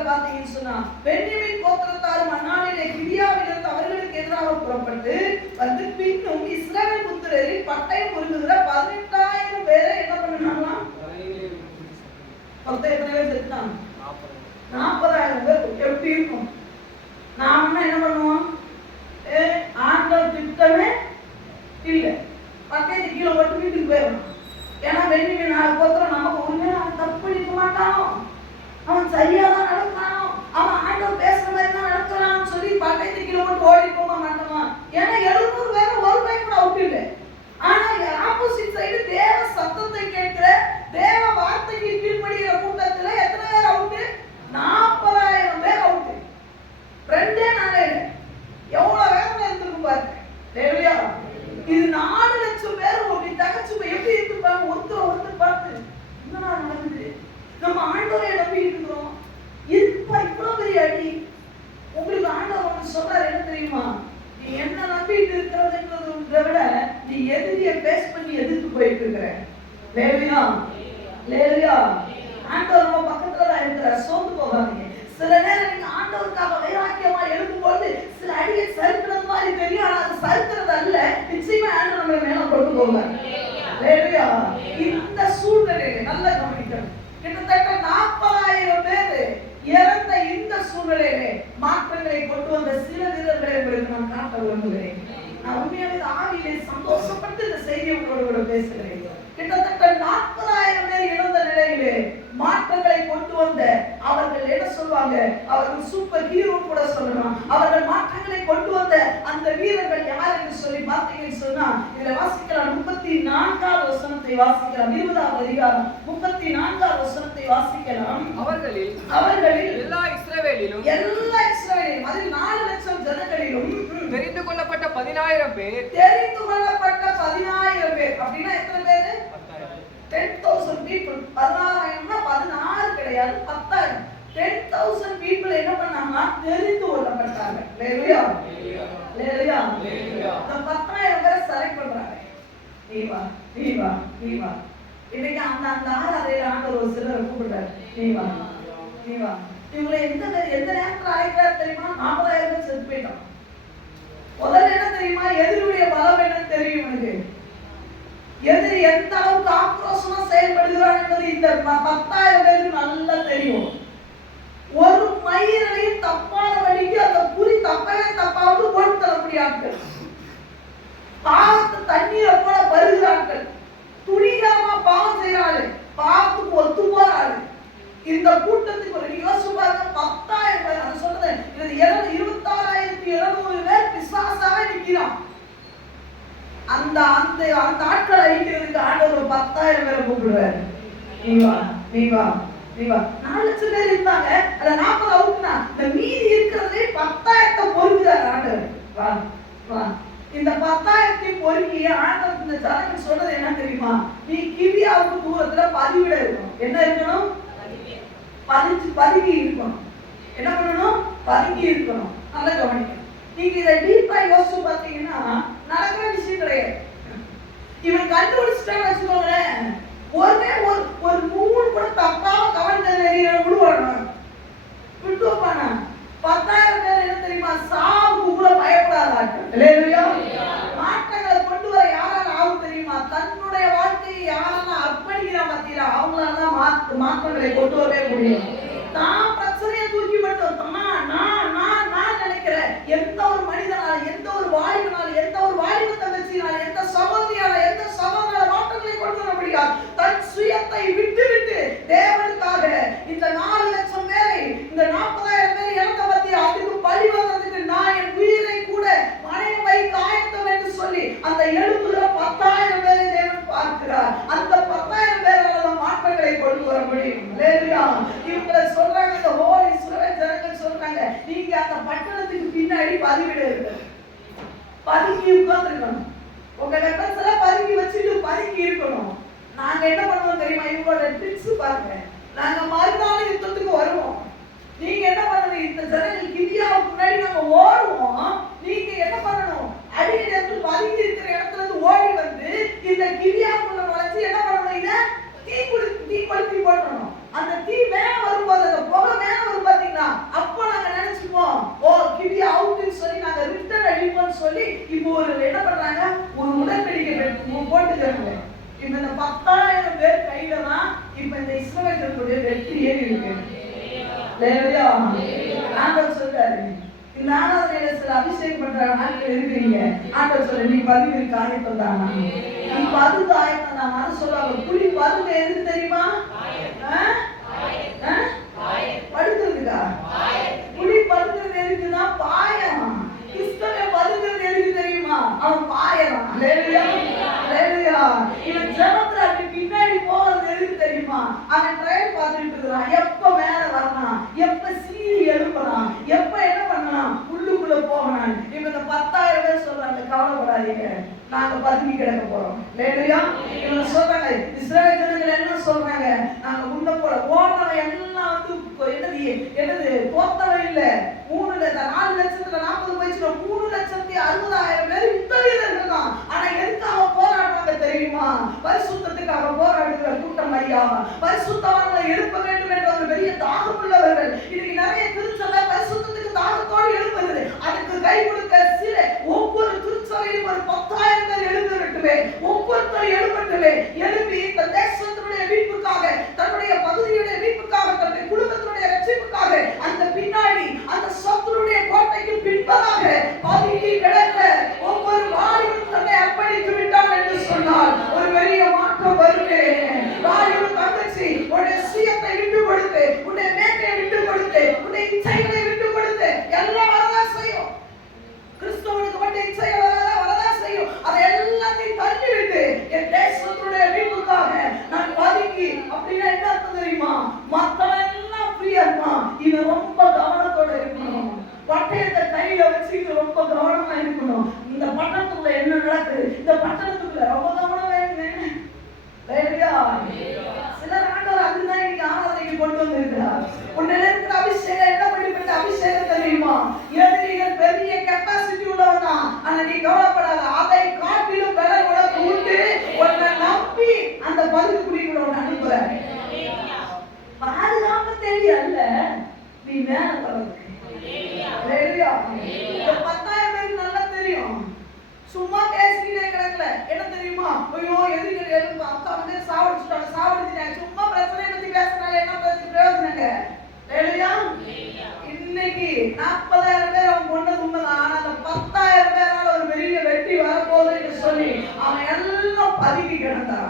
வசனத்துல பாத்தீங்கன்னு சொன்னா பென்யமீன் கோத்திரத்தாரும் அந்நாளிலே கிபியாவிலிருந்து அவர்களுக்கு எதிராக புறப்பட்டு வந்து பின்னும் இஸ்ரவேல் புத்திரரில் பட்டயம் உருகுகிற 18,000 பேரை என்ன பண்ணாங்களாம்? மொத்தம் எத்தனை பேர் செத்தாங்க? 40,000 பேர். எப்படி இருக்கும்? நாம என்ன பண்ணுவோம்? ஆண்டவர் திட்டமே இல்லை, பக்கத்து கீழே போட்டு வீட்டுக்கு போயிடணும். ஏன்னா பென்யமீன் கோத்திரம் நமக்கு உண்மையா அவன் தப்பு பண்ணிக்க மாட்டானோ, அவன் சரியா தான் நடக்கிறானோ, அவன் ஆண்டவர் பேசுற மாதிரி தான் நடக்கிறான்னு சொல்லி பக்கத்து கீழே போட்டு ஓடி போக மாட்டோமா? ஏன்னா 700 பேர் ஒரு பையன் கூட அவுட் இல்லை. ஆனா ஆப்போசிட் சைடு தேவ சத்தத்தை கேட்கிற தேவ வார்த்தைக்கு கீழ்ப்படிகிற கூட்டத்துல எத்தனை பேர் அவுட்? 40,000 பேர் அவுட். ரெண்டே நாளே எவ்வளவு வேகமா இருந்திருக்கு பாருங்க. தேவையா? இது 4 லட்சம் பேர் ஓடி தகச்சு எப்படி இருப்பாங்க? ஒருத்தர் பார்த்து என்னடா நடக்குது? நம்ம ஆண்டவரை நம்பி இருக்கிறோம், இதுப்பா இவ்வளவு பெரிய அடி. உங்களுக்கு ஆண்டவர் ஒன்று சொல்றாரு, என்ன தெரியுமா? நீ என்ன நம்பிட்டு இருக்கிறதுன்றதை விட நீ எதிரியை பேஸ் பண்ணி எதிர்த்து போயிட்டு இருக்கிற. லேலியா லேலியா ஆண்டவர் நம்ம பக்கத்துல தான் இருக்கிறார். சோர்ந்து போகாதீங்க. சில நேரம் நீங்க ஆண்டவருக்காக வைராக்கியமா எழுதும்போது சில அடியை சறுக்கிறது மாதிரி தெரியும், ஆனா அது சறுக்கிறது அல்ல. நிச்சயமா ஆண்டவர் நம்ம மேல கொண்டு போவார். லேலியா இந்த சூழ்நிலையை நல்ல கவனிக்கணும். கிட்டத்தட்ட 40,000 பேர் இறந்த இந்த சூழ்நிலையிலே மாற்றங்களை கொண்டு வந்த சில வீரர்களை உங்களுக்கு நான் காட்ட விரும்புகிறேன். நான் உண்மையாவே ஆவியிலே சந்தோஷப்பட்டு இந்த செய்தியை உங்களோட பேசுகிறேன். கிட்டத்தட்ட 40,000 பேர் இறந்த நிலையிலே மாற்றங்களை கொண்டு வந்த அவர்கள் என்ன சொல்வாங்க? அவர்கள் சூப்பர் ஹீரோ கூட சொல்லலாம். அவர்கள் மாற்றங்களை கொண்டு வந்த அந்த வீரர்கள் யார் என்று சொல்லி பார்த்தீங்கன்னு சொன்னா இதுல வாசிக்கலாம். 34வது வசனத்தை வாசிக்கலாம். 20வது அதிகாரம் 34வது வசனத்தை வாசிக்கலாம். அவர்களில் எல்லா இஸ்ரவேலிலும் அதில் 4 லட்சம் ஜனங்களிலும் தெரிந்து கொள்ளப்பட்ட 10,000 பேர். தெரிந்து கொள்ளப்பட்ட 10,000 பேர் அப்படின்னா எத்தனை பேர்? 10,000 people. 16,000னா 16 கிடையாது, 10,000. 10,000 people என்ன பண்ணாங்க? தெரிந்து கொள்ளப்பட்டாங்க. லேலியா லேலியா அந்த 10,000 பேரை செலக்ட் பண்றாங்க. நீ வா நீ வா நீ வா. இன்னைக்கு அந்த ஆறாவது ஆண்டவர் ஒரு சிலரை கூப்பிடுறாரு. நீ வா நீ வா. இவங்களை எந்த நேரத்தில் அழைக்கிறாரு தெரியுமா? 40,000 பேர் செத்து போயிட்டான். முதல்ல என்ன தெரியுமா? எதிரியுடைய பலம் என்னன்னு தெரியும் எனக்கு. எதிரி எந்த அளவுக்கு ஆக்ரோஷமா செயல்படுகிறான் என்பது இந்த 10,000 பேருக்கு நல்லா தெரியும். ஒரு மயிரையும் தப்பான வழிக்கு அந்த குறி தப்பவே தப்பாவது போட்டு தரக்கூடிய ஆட்கள், பாவத்து தண்ணீரை போல பருகிறார்கள், துணிகரமா பாவம் செய்யறாரு, பாவத்துக்கு ஒத்து போறாரு. இந்த கூட்டத்துக்கு ஒரு யோசிச்சு பாருங்க. 10,000 பேர். அது சொல்றது 26,700 பேர் பிசாசாக நிற்கிறான். அந்த அந்த அந்த ஆட்களை அழிக்கிறதுக்கு ஆண்டவர் 10,000 பேரை கூப்பிடுறாரு. நீ வா நீ வா நீ வா. 4 லட்சம் பேர் இருந்தாங்க, அதுல 40 அவுட்னா இந்த மீதி இருக்கிறதே 10,000 பொறுக்கிறார் ஆண்டவர். வா வா. இந்த 10,000 பொறுக்கி ஆண்டவர் இந்த ஜனங்கள் சொல்றது என்ன தெரியுமா? நீ கிபியாவுக்கு தூரத்துல பதிவிட இருக்கணும். என்ன இருக்கணும்? பதுங்கி இருக்கணும். என்ன பண்ணணும்? பதுங்கி இருக்கணும். நல்லா கவனிக்கணும். நீங்க இதை டீப்பா யோசிச்சு பார்த்தீங்கன்னா நடக்கிற விஷயம் கிடையாது. இவன் கண்டுபிடிச்சிட்டான்னு வச்சுக்கோங்களேன், ஒரு 3 கூட தப்பாம கவனித்த விடுவான் விட்டு வைப்பானா? 10,000 பேர் என்ன தெரியுமா? சாவுக்கு கூட பயப்படாத மாற்றங்களை கொண்டு வர யாரால ஆகும் தெரியுமா? தன்னுடைய வாழ்க்கையை யாரால அர்ப்பணிக்கிறா பார்த்தீங்களா? அவங்களால மாற்றங்களை கொண்டு வரவே முடியும். தான் பிரச்சனையை தூக்கி மட்டும் நான் நினைக்கிறேன். எந்த ஒரு மனிதனால, எந்த ஒரு வாலிபனால, எந்த ஒரு வாலிப தங்கச்சினால, எந்த சகோதரியால, எந்த சகோதர மாற்றங்களை கொண்டு வர முடியாது. தன் சுயத்தை விட்டு தேவனுக்காக இந்த 4 லட்சம் பேரை, இந்த 40,000 பேர் இறந்த பத்தி அதுக்கு பழி வந்ததுக்கு நான் என் உயிரை கூட மனைவி வைக்க ஆயத்தம் என்று சொல்லி அந்த எழுப்புகிற 10,000 பேரை தேவன் பார்க்கிறார். அந்த 10,000 பேரால மாற்றங்களை கொண்டு வர முடியும். இவங்களை சொல்றாங்க, இந்த ஹோல் இஸ்ரவேல் ஜனங்கள் சொல்றாங்க, நீங்க அந்த பட்டணத்துக்கு பின்னாடி பதிவிடுங்க, பதுங்கி உட்கார்ந்துருக்கணும். உங்க வெப்பன்ஸ் எல்லாம் பதுங்கி வச்சுட்டு பதுங்கி இருக்கணும். நாங்க என்ன பண்ணுவோம் தெரியுமா? இவங்களோட ட்ரிக்ஸ் பாருங்க. நாங்க மறுநாள் யுத்தத்துக்கு வருவோம். நீங்க என்ன பண்ணணும்? இந்த ஜனங்கள் கிபியாவுக்கு முன்னாடி நாங்க ஓடுவோம். நீங்க என்ன பண்ணணும்? அடிக்கடி இடத்துல பதுங்கி இருக்கிற இடத்துல இருந்து ஓடி வந்து இந்த கிபியாவுக்குள்ள நுழைச்சு என்ன பண்ணணும்? இதை தீ கொளுத்தி போட்டணும். அந்த தீ மேல வரும்போது, அந்த புகை மேல வரும் பாத்தீங்களா? அல்லேலூயா. ஆண்டவர் சொல்றாரு, இந்த ஆராதனையில சில அபிஷேகம் பண்ற ஆட்கள் இருக்கிறீங்க. ஆண்டவர் சொல்ற, நீ பதிவிற்கு ஆயத்தம் தானா? நீ பதுக்கு ஆயத்தம் தானா சொல்றாங்க. புலி பதுங்க எதுக்கு தெரியுமா? படுக்கிறதுக்கா? புலி படுக்கிறது எதுக்குன்னா பாயம். கிறிஸ்தவ படுக்கிறது எதுக்கு தெரியுமா? அவன் பாயலாம். அல்லேலூயா, அல்லேலூயா. இவன் ஜெபத்துல அப்படி பின்னாடி போறது எதுக்கு தெரியுமா? அவன் ட்ரையல் பார்த்துட்டு இருக்கிறான். எப்ப மேல வரணும், எப்ப சீறி எழுப்பலாம், எப்ப என்ன பண்ணலாம், உள்ளுக்குள்ள போகணும். இப்ப இந்த 10,000 பேர் சொல்றாங்க, கவலைப்படாதீங்க, நாங்க பதுங்கி கிடக்க போறோம். அல்லேலூயா. இவங்க சொல்றாங்க, இஸ்ரவேல் ஜனங்கள் என்ன சொல்றாங்க, நாங்க உள்ள போல ஓடுறவன் எல்லாம் வந்து என்னது தோத்தவன் இல்ல. 4 லட்சத்துல 40 போயிடுச்சு. 3,60,000 பேர் யுத்த வீரர்கள் தான். ஆனா எதுக்காக போராடுறாங்க தெரியுமா? பரிசுத்தத்துக்காக போராடுகிற கூட்டம் ஐயா. பரிசுத்தவான்களை எழுப்ப வேண்டும் என்ற ஒரு பெரிய தாகம் உள்ளவர்கள். இன்னைக்கு நிறைய திருச்சபை பரிசுத்தத்துக்கு தாகத்தோடு எழுப்புகிறது. அதுக்கு கை கொடுக்க சில ஒவ்வொரு திருச்சபையிலும் ஒரு 10,000 பேர் எழுப்பட்டுமே, ஒவ்வொருத்தரும் எழுப்பட்டுமே. எழுப்பி இந்த தேசத்தினுடைய மீட்புக்காக, தன்னுடைய பகுதியுடைய மீட்புக்காக, தன்னுடைய குடும்பத்தினுடைய ரட்சிப்புக்காக, அந்த பின்னாடி அந்த சத்துருடைய கோட்டைக்கு பின்பதாக பதுங்கி கிடக்க ஒவ்வொரு வாலிபனும் தன்னை அர்ப்பணித்து விட்டான் என்று சொன்னால் ஒரு பெரிய மாற்றம் வருமே. வாலிபன் தங்கச்சி உன்னுடைய சுயத்தை விட்டு கொடுத்து, உன்னுடைய மேன்மையை விட்டு கொடுத்து, உன்னுடைய இச்சைகளை விட்டு கொடுத்து, எல்லாம் வரதான் செய்யும். கிறிஸ்தவனுக்கு மட்டும் இச்சைகள் வரதான் செய்யும். அதை எல்லாத்தையும் தள்ளிவிட்டு என் தேசத்தினுடைய மீட்புக்காக நான் பதுங்கி, அப்படின்னா என்ன அர்த்தம் தெரியுமா? மத்தவன் எல்லாம் ஃப்ரீயா இருப்பான், இவன் ரொம்ப கவனத்தோட இருக்கணும். பட்டயத்தை கையில வச்சுக்கிட்டு ரொம்ப கவனமா இருக்கணும். இந்த பட்டணத்துக்குள்ள என்ன நடக்குது, இந்த பட்டணத்துக்குள்ள ரொம்ப கவனம் வேணுங்க. சிலர் ஆண்டவர் அதுதான் இன்னைக்கு ஆராதனைக்கு கொண்டு வந்திருக்கிறார். உன்னில இருக்கிற அபிஷேகம் என்ன பண்ணிவிட்ட அபிஷேகம் தெரியுமா? எதிரிகள் பெரிய கெப்பாசிட்டி உள்ளவன் தான். ஆனா நீ கவலைப்படாத, அதை காட்டிலும் விலை உனக்கு உண்டு. உன்னை நம்பி அந்த பதுக்கு குடிக்குள்ள உன்னை அனுப்புற. பாதுகாப்பு தெரியல, நீ மேல வர்றதுக்கு. இந்த 10,000 பேருக்கு நல்லா தெரியும். சும்மா பேசிக்கிட்டே கிடக்கல. என்ன தெரியுமா? ஐயோ எதிரிகள் எழுப்பு, அக்கா வந்து சாவடிச்சுட்டாங்க, சாவடிச்சுட்டாங்க. சும்மா பிரச்சனை பத்தி பேசுறாங்க, என்ன பிரயோஜனங்க? இன்னைக்கு 40,000 பேர் அவன் கொண்டது உண்மைதான். ஆனா அந்த 10,000 பேரால ஒரு பெரிய வெற்றி வரப்போகுதுன்னு சொல்லி அவன் எல்லாம் பதுக்கி கிடந்தான்.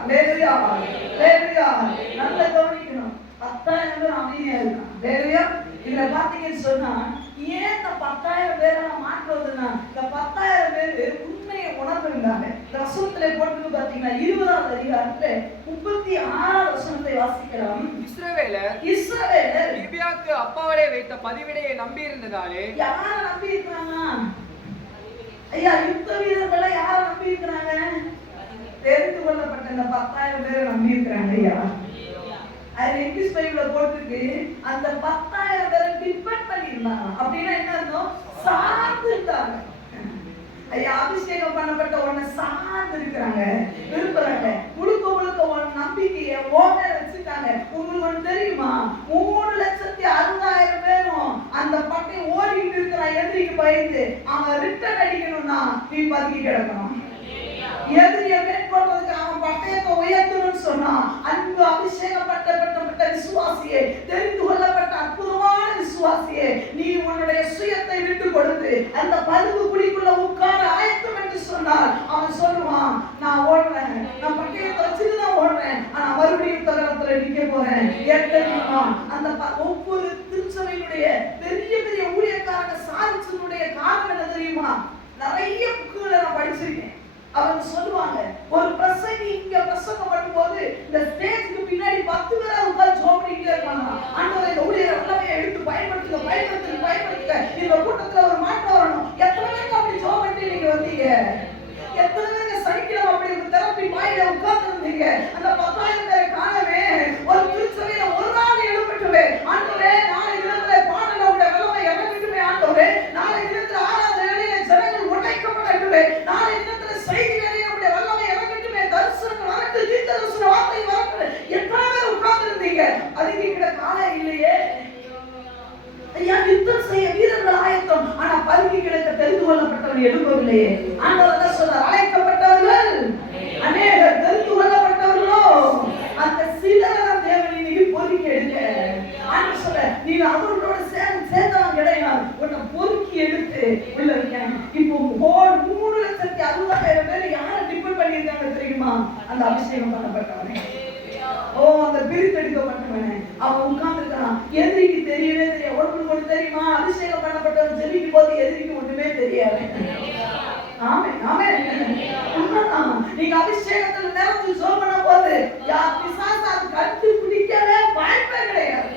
நல்ல கவனிக்கணும். 10,000 பேர் அமைதியா இருக்கான். இதுல பாத்தீங்கன்னு சொன்னா, ஏன் இந்த 10,000 பேரை மாற்றுவதுன்னா, இந்த 10,000 பேரு உண்மையை உணர்ந்திருந்தாங்க. இந்த வசனத்திலே போட்டு பாத்தீங்கன்னா 20வது அதிகாரத்துல 36வது வசனத்தை வாசிக்கலாம். இஸ்ரவேலர் கிபியாவுக்கு அப்பாவளே வைத்த பதிவிடையை நம்பி இருந்ததாலே. யாரை நம்பி இருக்கிறாங்க ஐயா? யுத்த வீரர்களை யாரை நம்பி இருக்கிறாங்க? தெரிந்து கொள்ளப்பட்ட இந்த 10,000 பேரை நம்பி இருக்கிறாங்க ஐயா. அது இங்கிலீஷ் பைபிள்ல போட்டுருக்கு, அந்த 10,000 பேரை டிபெண்ட் பண்ணிருந்தாங்க. அப்படின்னா என்ன அர்த்தம்? சார்ந்து இருக்காங்க ஐயா. அபிஷேகம் பண்ணப்பட்ட உடனே சார்ந்து இருக்கிறாங்க, விரும்புறாங்க. முழுக்க முழுக்க உன் நம்பிக்கையை ஓட வச்சுட்டாங்க. உங்களுக்கு ஒண்ணு தெரியுமா? 3,60,000 பேரும் அந்த பட்டை ஓடிட்டு இருக்கிறான். எதிரிக்கு பயந்து அவன் ரிட்டர்ன் அடிக்கணும்னா நீ பதுங்கி கிடக்கணும். எதிரிய மேற்கொள்வதற்கு அவன் பட்டயத்தை உயர்த்தணும்னு சொன்னா, அன்பு அபிஷேகப்பட்ட விசுவாசியே, தெரிந்து கொள்ளப்பட்ட அற்புதமான விசுவாசியே, நீ உன்னுடைய சுயத்தை விட்டு கொடுத்து அந்த பதுங்கு குழிக்குள்ள உட்கார ஆயத்தம் என்று சொன்னால் அவன் சொல்லுவான், நான் ஓடுறேன், நான் பட்டயத்தை வச்சுட்டு தான் ஓடுறேன், ஆனா மறுபடியும் தகரத்துல நிக்க போறேன். ஏற்கனவே அந்த ஒவ்வொரு திருச்சபையினுடைய பெரிய பெரிய ஊழியக்காரங்க சாதிச்சதுடைய காரணம் என்ன தெரியுமா? நிறைய புக்குகளை நான் படிச்சிருக்கேன். அவங்க சொல்லுவாங்க, ஒரு பிரசங்கி இங்க பிரசங்கம் பண்ணும்போது இந்த ஸ்டேஜ்க்கு பின்னாடி 10 பேர் உட்கார்ந்து ஜெபம் பண்ணிட்டே இருப்பாங்க. ஆண்டவரே இந்த ஊழியரை எல்லாமே எடுத்து பயன்படுத்துங்க. இந்த கூட்டத்துல ஒரு மாற்றம் வரணும். எத்தனை பேருக்கு அப்படி ஜெபம் பண்ணிட்டு நீங்க வந்தீங்க? எத்தனை பேருக்கு சனிக்கிழமை அப்படி தெரப்பி மாயில உட்கார்ந்து இருந்தீங்க? அந்த 10,000 பேரை காணவே ஒரு திருச்சபையில ஒரு நாள் எழுப்பட்டுமே. ஆண்டவரே நாளை தினத்துல பாடலோட வல்லமை இறங்கட்டுமே. ஆண்டவரே நாளை தினத்துல ஆராதனை வேளையில ஜனங்கள் உடைக்கப்படட்டுமே. நாளை தினத்துல செய்தி வேளையில நம்முடைய வல்லமை இறங்கட்டுமே. தரிசனம் வரட்டு, தீர்க்க தரிசன வார்த்தை வரட்டு. எத்தனை பேர் உட்கார்ந்து இருந்தீங்க? அதுக்கு கிட்ட காலம் இல்லையே ஐயா. யுத்தம் செய்ய வீரர்கள் ஆயத்தம், ஆனா பதுங்கி கிடக்க தெரிந்து கொள்ளப்பட்டவர்கள் எழுப்பவில்லையே. ஆண்டவர் தான் சொல்றார், அழைக்கப்பட்டவர்கள் அநேகர், தெரிந்து கொள்ளப்பட்டவர்களோ அந்த சிலரை தேவன் இன்னைக்கு பொறுக்கி எடுக்க. ஆண்டவர் சொல்ற, நீ அவர்களோட எழுப்பினால் உன்னை பொறுக்கி எடுத்து உள்ள வைக்கிறாங்க. இப்போ 3,60,000 பேர் யாரை டிபெண்ட் பண்ணியிருக்காங்க தெரியுமா? அந்த அபிஷேகம் பண்ணப்பட்டவனே. ஓ, அந்த பிரித்தெடுக்கப்பட்டவனே. அவன் உட்கார்ந்துருக்கான். எதிரிக்கு தெரியவே தெரியாது. உனக்கு தெரியுமா? அபிஷேகம் பண்ணப்பட்டவன் ஜெபிக்கும் போது எதிரிக்கு ஒண்ணுமே தெரியாது. ஆமென், ஆமென். உண்மைதான். நீங்க அபிஷேகத்துல நிரம்பி ஜெபம் பண்ணும் போது பிசாசு அது கண்டுபிடிக்கவே வாய்ப்பே கிடையாது.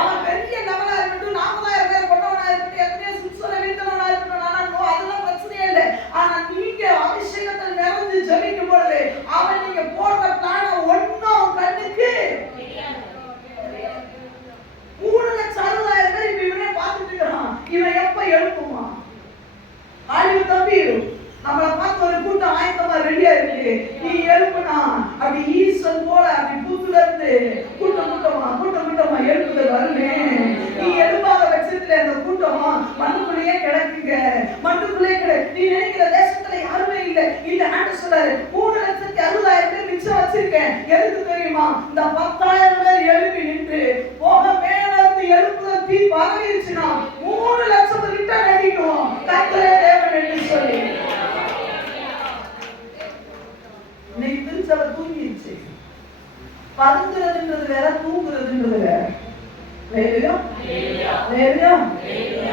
அவன் பெரிய லெவலா இருக்கட்டும், 40,000 பேர் கொண்டவனா இருக்கட்டும், எத்தனையோ சுற்றுலா வீழ்த்தவனா இருக்கட்டும், அதெல்லாம் பிரச்சனையே இல்லை. ஆனா நீங்க அபிஷேகத்தில் நிரம்பி ஜெபிக்கும் பொழுது அவன் நீங்க போடுற பிளான ஒன்னும் கண்ணுக்கு 3,60,000 பேர் இப்ப இவனே பார்த்துட்டு இருக்கான். இவன் எப்ப எழுப்புமா? ஆய்வு தம்பி, நம்மளை பார்த்து ஒரு கூட்டம் ஆயத்தமா ரெடியா இருக்கு. நீ எழுப்புனா அப்படி ஈஸ்வன் போல அப்படி பூத்துல இருந்து கூட்டமா எழுப்புதல் வருமே. நீ எழுப்பாத பட்சத்துல அந்த கூட்டம் மண்ணுக்குள்ளேயே கிடக்குங்க. மண்ணுக்குள்ளேயே நீ நினைக்கிற தேசத்துல யாருமே இல்லை. ஆண்டு சொல்றாரு 3,60,000 பேர் மிச்சம் வச்சிருக்கேன். எதுக்கு தெரியுமா? இந்த 10,000 பேர் எழுப்பி நின்று போக மேல இருந்து எழுப்புதல் தீ பரவிடுச்சுன்னா 3 லட்சம் ரிட்டர்ன் அடிக்கும். கர்த்தரே தேவன் என்று சொல்லி இன்னைக்கு திருச்சபை தூங்கிடுச்சு. பதுங்குறதுன்றது வேற, தூங்குறதுன்றது வேற.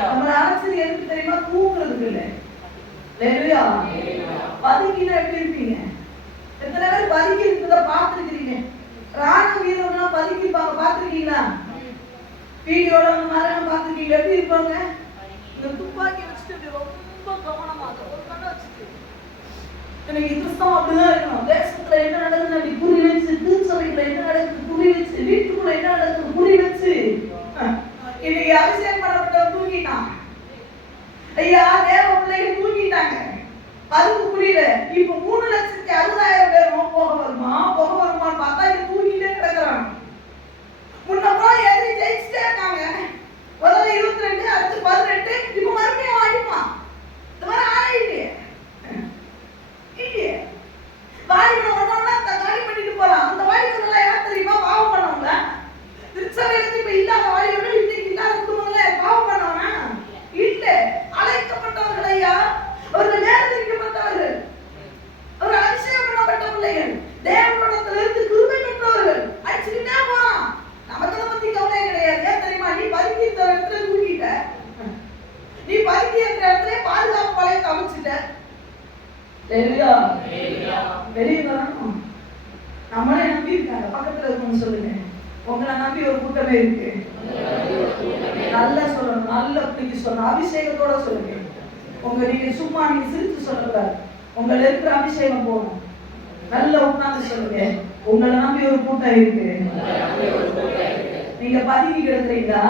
நம்மள அரசு எதுக்கு தெரியுமா? தூங்குறதுக்கு இல்லை. பதுங்கினா எப்படி இருப்பீங்க? எத்தனை பேர் பதுங்கி இருக்கிறத பார்த்துருக்கிறீங்க? ராணுவ வீரர்கள்லாம் பதுங்கிப்பாங்க, பார்த்துருக்கீங்களா? வீடியோட அந்த மாதிரி பார்த்துருக்கீங்க. எப்படி இருப்பாங்க? இந்த துப்பாக்கி வச்சுட்டு ரொம்ப கவனமா எனக்கு கிறிஸ்தவம் அப்படிதான் இருக்கணும். தேசத்துல என்ன நடக்குது அப்படி குறி வச்சு, திருச்சபைக்குள்ள என்ன நடக்குது குறி வச்சு, வீட்டுக்குள்ள என்ன நடக்குது குறி வச்சு. இன்னைக்கு அபிஷேகம் பண்ணப்பட்டவன் தூங்கிட்டான். ஐயா, தேவ பிள்ளைகள் தூங்கிட்டாங்க. அதுக்கு புரியல. இப்ப 3,60,000 பேரும் போக வருமான்னு பார்த்தா இங்க தூங்கிட்டே கிடக்குறாங்க. முன்ன போல எதிரி ஜெயிச்சுட்டே இருக்காங்க. முதல்ல 22, அடுத்து 18, இப்ப மறுபடியும் அடிப்பான். இந்த மாதிரி ஆளே இல்லையே. வாலிபன் ஒன்னொன்னா காலி பண்ணிட்டு போறான். அந்த வாலிபன் யார் தெரியுமா? பாவம் பண்ணவங்க. திருச்சபையில இப்ப இல்லாத வாலிபர்கள், இன்னைக்கு இல்லாத குடும்பங்கள பாவம் பண்ணவனா இல்ல. அழைக்கப்பட்டவர்கள் ஐயா, அவர்கள் நேர்ந்திருக்கப்பட்டவர்கள், அவர்கள் அபிஷேகம் பண்ணப்பட்ட பிள்ளைகள், தேவனிடத்திலிருந்து கிருபை பெற்றவர்கள். அடிச்சுக்கிட்டே போறான். நமக்கு அதை பத்தி கவலை கிடையாது. ஏன் தெரியுமா? நீ பதுக்கி இந்த இடத்துல தூக்கிட்ட, நீ பதுக்கி இந்த இடத்துல பாதுகாப்பு வளையத்தை அமைச்சிட்ட. வெளியே வரணும். நம்மளே நம்பி இருக்காங்க. பக்கத்துல இருக்கணும் சொல்லுங்க. உங்களை நம்பி ஒரு கூட்டமே இருக்கு. நல்லா சொல்லணும், நல்ல பிடிக்க சொல்லணும், அபிஷேகத்தோட சொல்லுங்க. நீங்க சும்மா நீங்க சிரிச்சு சொல்லக்கூடாது. உங்களை இருக்கிற அபிஷேகம் போகணும். நல்ல உட்கார்ந்து சொல்லுங்க. உங்களை நம்பி ஒரு கூட்டம் இருக்கு. நீங்க பதுங்கி கிடக்குறீங்களா?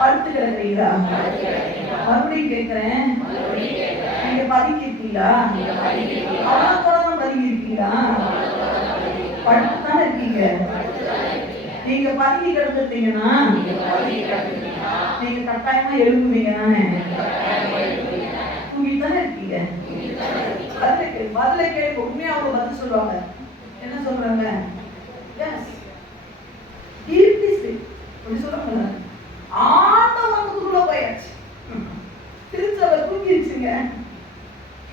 படுத்து கிடக்குறீங்களா? மறுபடியும் கேட்கிறேன், நீங்க பதுங்கி இருக்கீங்களா? அவனத்தோட தான் பதுங்கி இருக்கீங்களா? படுத்துதானே இருக்கீங்க. நீங்க பதுங்கி கிடந்துட்டீங்கன்னா நீங்க கட்டாயமா எழுப்புவீங்க தானே. தூங்கித்தானே இருக்கீங்க. பதிலை கேள்வி உண்மையா அவங்க பதில் சொல்லுவாங்க. என்ன சொல்றாங்க? சொல்றாங்க ஆண்டவனுக்குள்ள போயாச்சு. திருச்சபை தூங்கிடுச்சுங்க.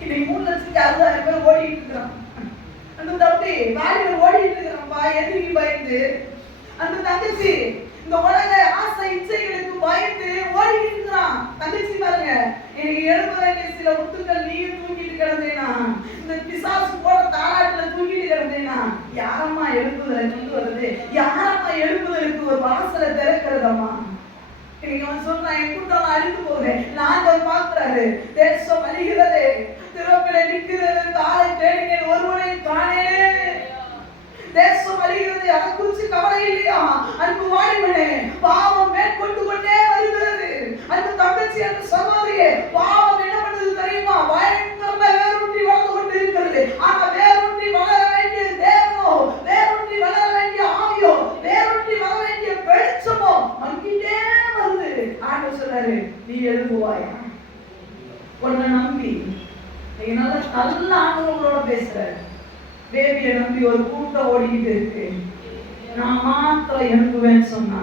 இன்னைக்கு 3,60,000 பேர் ஓடிட்டு இருக்கிறான். அந்த தம்பி வாலிபர் ஓடிட்டு இருக்கிறான்ப்பா, எதிரிக்கு பயந்து. அந்த தங்கச்சி இந்த உலக ஆசை இச்சைகளுக்கு பயந்து ஓடிட்டு இருக்கிறான். தங்கச்சி பாருங்க, எனக்கு எழுப்ப வேண்டிய சில முத்துக்கள் நீயும் தூங்கிட்டு கிடந்தேனா, இந்த பிசாசு போட தாளாட்டுல தூங்கிட்டு கிடந்தேனா, யாரம்மா எழுப்புதலை கொண்டு வருது? யாரம்மா எழுப்புதலுக்கு ஒரு வாசலை திறக்கிறதம்மா? இன்னைக்கு அவன் சொல்றான், என் கூட்டம் அழிந்து போகிறேன். நான் பார்க்கிறாரு, தேசம் அழிகிறது, திறப்பில நிற்கிறது, தாளை தேடினேன் ஒருவனை காணேனே. தேசம் அழிகிறது, அதை குறிச்சு கவலை இல்லையா? அன்பு வாலிபனே, பாவம் மேற்கொண்டு கொண்டே வருகிறது. அன்பு தங்கச்சி, அன்பு சகோதரியே, பாவம் என்ன பண்ணுது தெரியுமா? பயங்கரமா வேரூன்றி வளர்ந்து கொண்டு இருக்கிறது. ஆனா வேரூன்றி வளர வேண்டிய தேவனோ, வேரூன்றி வளர வேண்டிய ஆவியோ, வேரூன்றி வளர வேண்டிய வெளிச்சமோ மங்கிட்டே வருது. ஆண்டவர் சொல்றாரு, நீ எழுதுவாயா? உன்னை நம்பி நீங்க நல்ல ஆண்டவங்களோட பேசுறாரு. பேபியை நம்பி ஒரு கூட்டம் ஓடிக்கிட்டு இருக்கு. நான் மாத்திரம் எழுப்புவேன்னு சொன்னா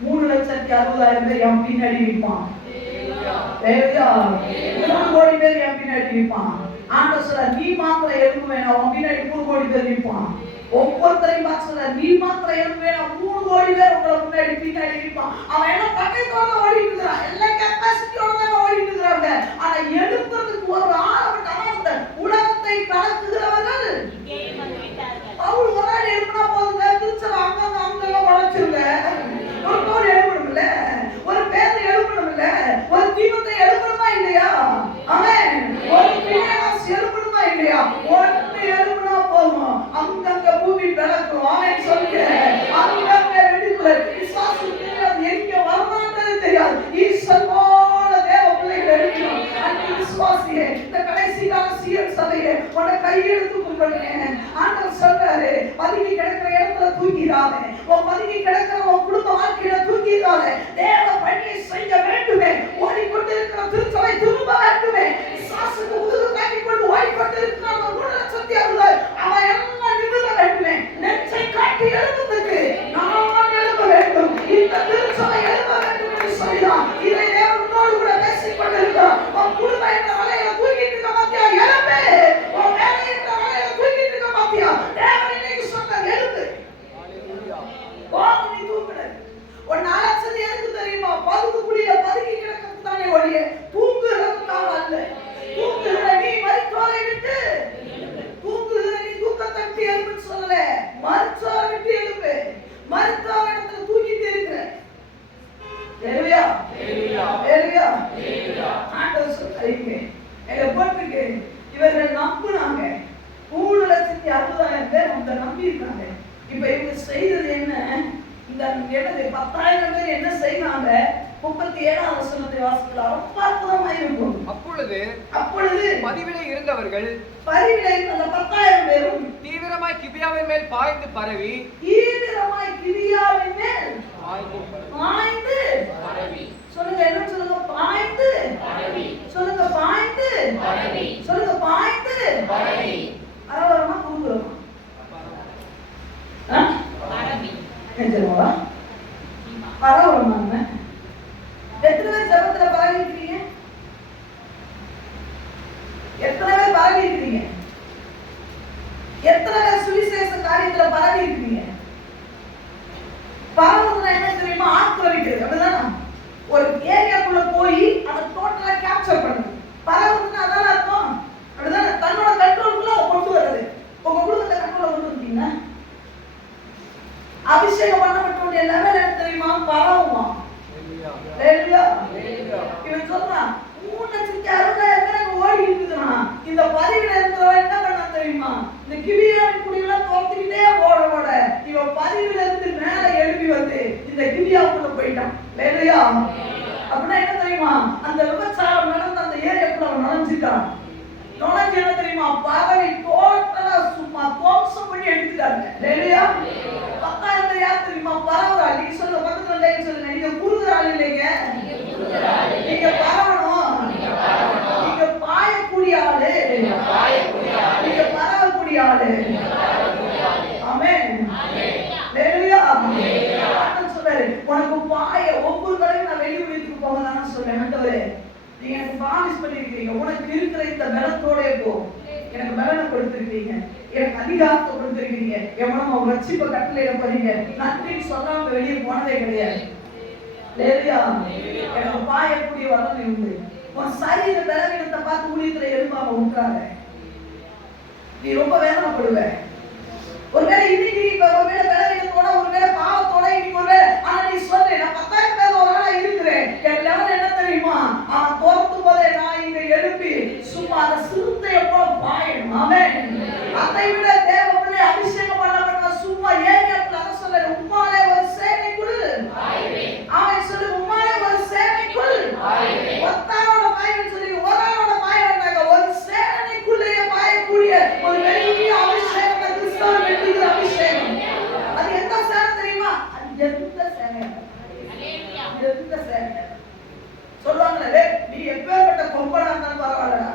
3,60,000 பேர் என் பின்னாடி நிற்பான். 3 கோடி பேர் என் பின்னாடி நிற்பான். ஆண்டவர் சொல்றார், நீ மாத்திரம் எழும்ப வேணாம், உன் பின்னாடி 3 கோடி பேர் நிற்பான். ஒவ்வொருத்தரையும் பார்த்து சொல்றார், நீ மாத்திரம் எழும்ப வேணாம், 3 கோடி பேர் உங்களை முன்னாடி பின்னாடி நிற்பான். அவன் என்ன பக்கத்தோட ஓடிட்டு இருக்கிறான், எல்லா கெப்பாசிட்டியோட தான் ஓடிட்டு இருக்கிறாங்க. ஆனா எழுப்புறதுக்கு ஒரு ஆரம்பிட்ட உலகத்தை கலக்குகிறவர்கள் பவுல் ஒரு நாள் எழுப்பினா போதுங்க, திருச்சபை அங்கங்க வளர்ச்சிருங்க. ஒரு பவுல் எழுப்பணும்ல, ஒரு பேர் எழுப்பணும்ல, ஒரு தீபத்தை எழுப்பணுமா இல்லையா? ஆமென். ஒரு பிரியவாசி எழுப்பணுமா இல்லையா? ஒன்று எழுப்பினா போதும், அங்கங்க பூமி பிளக்கும். ஆமென் சொல்லுங்க. அங்கங்க வெடிப்பு. விசுவாசத்துக்கு அது எங்க வரமாட்டது தெரியாது. ஈஸ்வரன் போல தேவ பிள்ளைகள் எழுப்பணும். அன்னை விசுவாசியே, இந்த கடைசி கால சீர் சபையே உன்னை கையெடுத்து கும்பிடுறேன். ஆண்டவர் சொல்றாரு, பதுங்கி கிடக்கிற இடத்துல தூங்கிடாதே, உன் பதுங்கி கிடக்கிற உன் குடும்ப வாழ்க்கையில தூங்கிடாதே. தேவ பணியை செய்ய வேண்டுமே, ஓடிக்கொண்டிருக்கிற திருச்சபை திரும்ப வேண்டுமே. விசுவாசத்துக்கு முதுகு காட்டிக் கொண்டு ஓடிக்கொண்டிருக்கிற அவன் 3,60,000 அவன் எல்லாம் நிமிர வேண்டுமே. நெஞ்சை காட்டி எழுதுவதற்கு நான் எழுத வேண்டும், இந்த திருச்சபை எழுத வேண்டும் என்று சொல்லிதான் இதை தேவன் உன்னோடு கூட பேசிக் கொண்டிருக்கிறார். உன் குடும்பம் என்ற வலையில தூக்கிட்டு இருக்க மாத்தியா எழுப்பு, உன் வேலை என்ற வலையில தூக்கிட்டு இருக்க மாத்தியா தேவன் இன்னைக்கு சொன்ன எழுப்பு. நீ தூக்குறது உன் அலட்சது எதுக்கு தெரியுமா? பதுங்குக்குழியில பதுங்கி கிடக்கிறது தானே ஒழிய தூங்குறதுக்காக அல்ல. தூங்குகிற நீ மரித்தோரை விட்டு, தூங்குகிற நீ தூக்கத்தை விட்டு எழுப்புன்னு சொல்லல, மரித்தோரை விட்டு எழுப்பு. மரித்தோர இடத்துல தூக்கிட்டு இருக்கிற ஹல்லேலூயா, ஹல்லேலூயா, ஹல்லேலூயா. ஆண்டவர் சொல்றீங்க, எங்க போட்டுக்கு இவர்கள் நம்பினாங்க. 3,60,000 பேர் அந்த நம்பி இருக்காங்க. இப்ப இவங்க செய்தது என்ன? இந்த 10,000 பேர் என்ன செய்வாங்க? 37ஆம் வசனத்தை வாசிக்கலாம். ரொம்ப அற்புதமா இருக்கும். அப்பொழுது பதிவிலே இருந்தவர்கள், பதிவிலே அந்த 10,000 பேரும் தீவிரமாய் கிபியாவின் மேல் பாய்ந்து பரவி, தீவிரமாய் கிபியாவின் மேல் பாய்ந்து பரவி. சொல்லுங்க, என்ன சொல்லுங்க? பாய்ந்து பரவி. சொல்லுங்க, பாய்ந்து பரவி. சொல்லுங்க, பாய்ந்து பரவி. அரவரமா குங்குறமா பரவி. என்னவா? பரவரமா. எத்தனை பேர் ஜெபத்துல பரவி இருக்கீங்க? எத்தனை பேர் பரவி இருக்கீங்க? எத்தனை பேர் சுவிசேஷ காரியத்துல பரவி இருக்கீங்க? பரவுதுன்னா என்ன தெரியுமா? ஆக்கிரமிக்கிறது. அப்படிதானா? ஒரு ஏரியாக்குள்ள போய் அதை டோட்டலா கேப்சர் பண்ணுது. பரவுதுன்னா அதான் அர்த்தம். அப்படிதானே? தன்னோட கண்ட்ரோலுக்குள்ள அதை கொண்டு வர்றது. உங்க குடும்பத்தை கண்ட்ரோல கொண்டு வந்துட்டீங்கன்னா அபிஷேகம் பண்ணப்பட்ட லெவல் என்ன தெரியுமா? பரவுமா. ஹல்லேலூயா. இவன் சொல்றான், 3,60,000 பேர் ஓடி இருக்குதுன்னா இந்த பதிவில இருக்கிறவன் என்ன பண்ணா தெரியுமா? இந்த கிபியாவின் குடியெல்லாம் தோர்த்துக்கிட்டே ஓட இவன் பதிவில இருந்து மேல எழுப்பி வந்து இந்த கிபியாவுக்குள்ள போயிட்டான். ஹல்லேலூயா. அப்படின்னா என்ன தெரியுமா? அந்த விபச்சாரம் நடந்த அந்த ஏரியாக்குள்ள அவன் நுழைஞ்சிட்டான். நுழைஞ்சு என்ன தெரியுமா? பறவை டோட்டலா சும்மா தோம்சம் பண்ணி எடுத்துட்டாங்க. ஹல்லேலூயா. 10,000 யார் தெரியுமா? பரவுறா. நீங்க சொல்லுங்க, பக்கத்துல இல்லைன்னு சொல்லுங்க. நீங்க குறுகுற ஆள் இல்லைங்க, நீங்க பரவணும். நீங்க பாயக்கூடிய ஆளு, நீங்க பரவக்கூடிய ஆளு. ஆமென். ஹல்லேலூயா. ஆண்டவர் சொல்றாரு, உனக்கு பாய ஒவ்வொரு தடவையும் நான் வெளிய வீட்டுக்கு போகலாம்னு சொல்றேன். ஆண்டவரே, நீங்க எனக்கு ப்ராமிஸ் பண்ணிருக்கீங்க, உனக்கு இருக்கிற இந்த பலத்தோடே போ. எனக்கு பலனை கொடுத்திருக்கீங்க, எனக்கு அதிகாரத்தை கொடுத்திருக்கீங்க, எவனும் அவன் ரட்சிப்பை கட்டளையிட போறீங்க. நன்றின்னு சொல்லாம வெளியே போனதே கிடையாது. ஹல்லேலூயா. எனக்கு பாயக்கூடிய வல்லமை உண்டு. உன் சரீர பலவீனத்தை பார்த்து ஊழியத்துல எழுப்பாம விட்டுறாங்க. நீ ரொம்ப வேதனைப்படுவ. ஒருவேளை இன்னைக்கு ஒருவேளை பலவீனத்தோட, ஒருவேளை பாவத்தோட, இன்னைக்கு ஒருவேளை, ஆனா நீ சொல்ற, நான் 10,000 பேர் ஒரு ஆளா இருக்கிறேன். என் லெவல் என்ன தெரியுமா? அவன் தோர்த்து போதே நான் இங்க எழுப்பி சும்மா அந்த சிறுத்தையை போல பாயணும். ஆமென். அதை விட தேவ பிள்ளை அபிஷேகம் பண்ணப்பட்ட சும்மா ஏரியாக்குள்ள அதை சொல்ற, உம்மாலே ஒரு சேனைக்குள் அவன் சொல்லு, உம்மாலே ஒரு சேனைக்குள் ஒத்தாரோட பாயன்னு சொல்லி ஒரு ஆளோட பாய வேண்டாங்க, ஒரு சேனைக்குள்ளேயே பாயக்கூடிய ஒரு பெரிய அபிஷேகத்தை கிறிஸ்தவ வெற்றிகிற அபிஷேகம். அது எந்த சேனை தெரியுமா? அது எந்த சேனை? எந்த சேனை? சொல்லுவாங்களே, நீ எப்பேற்பட்ட கொம்பனா இருந்தாலும் பரவாயில்லடா,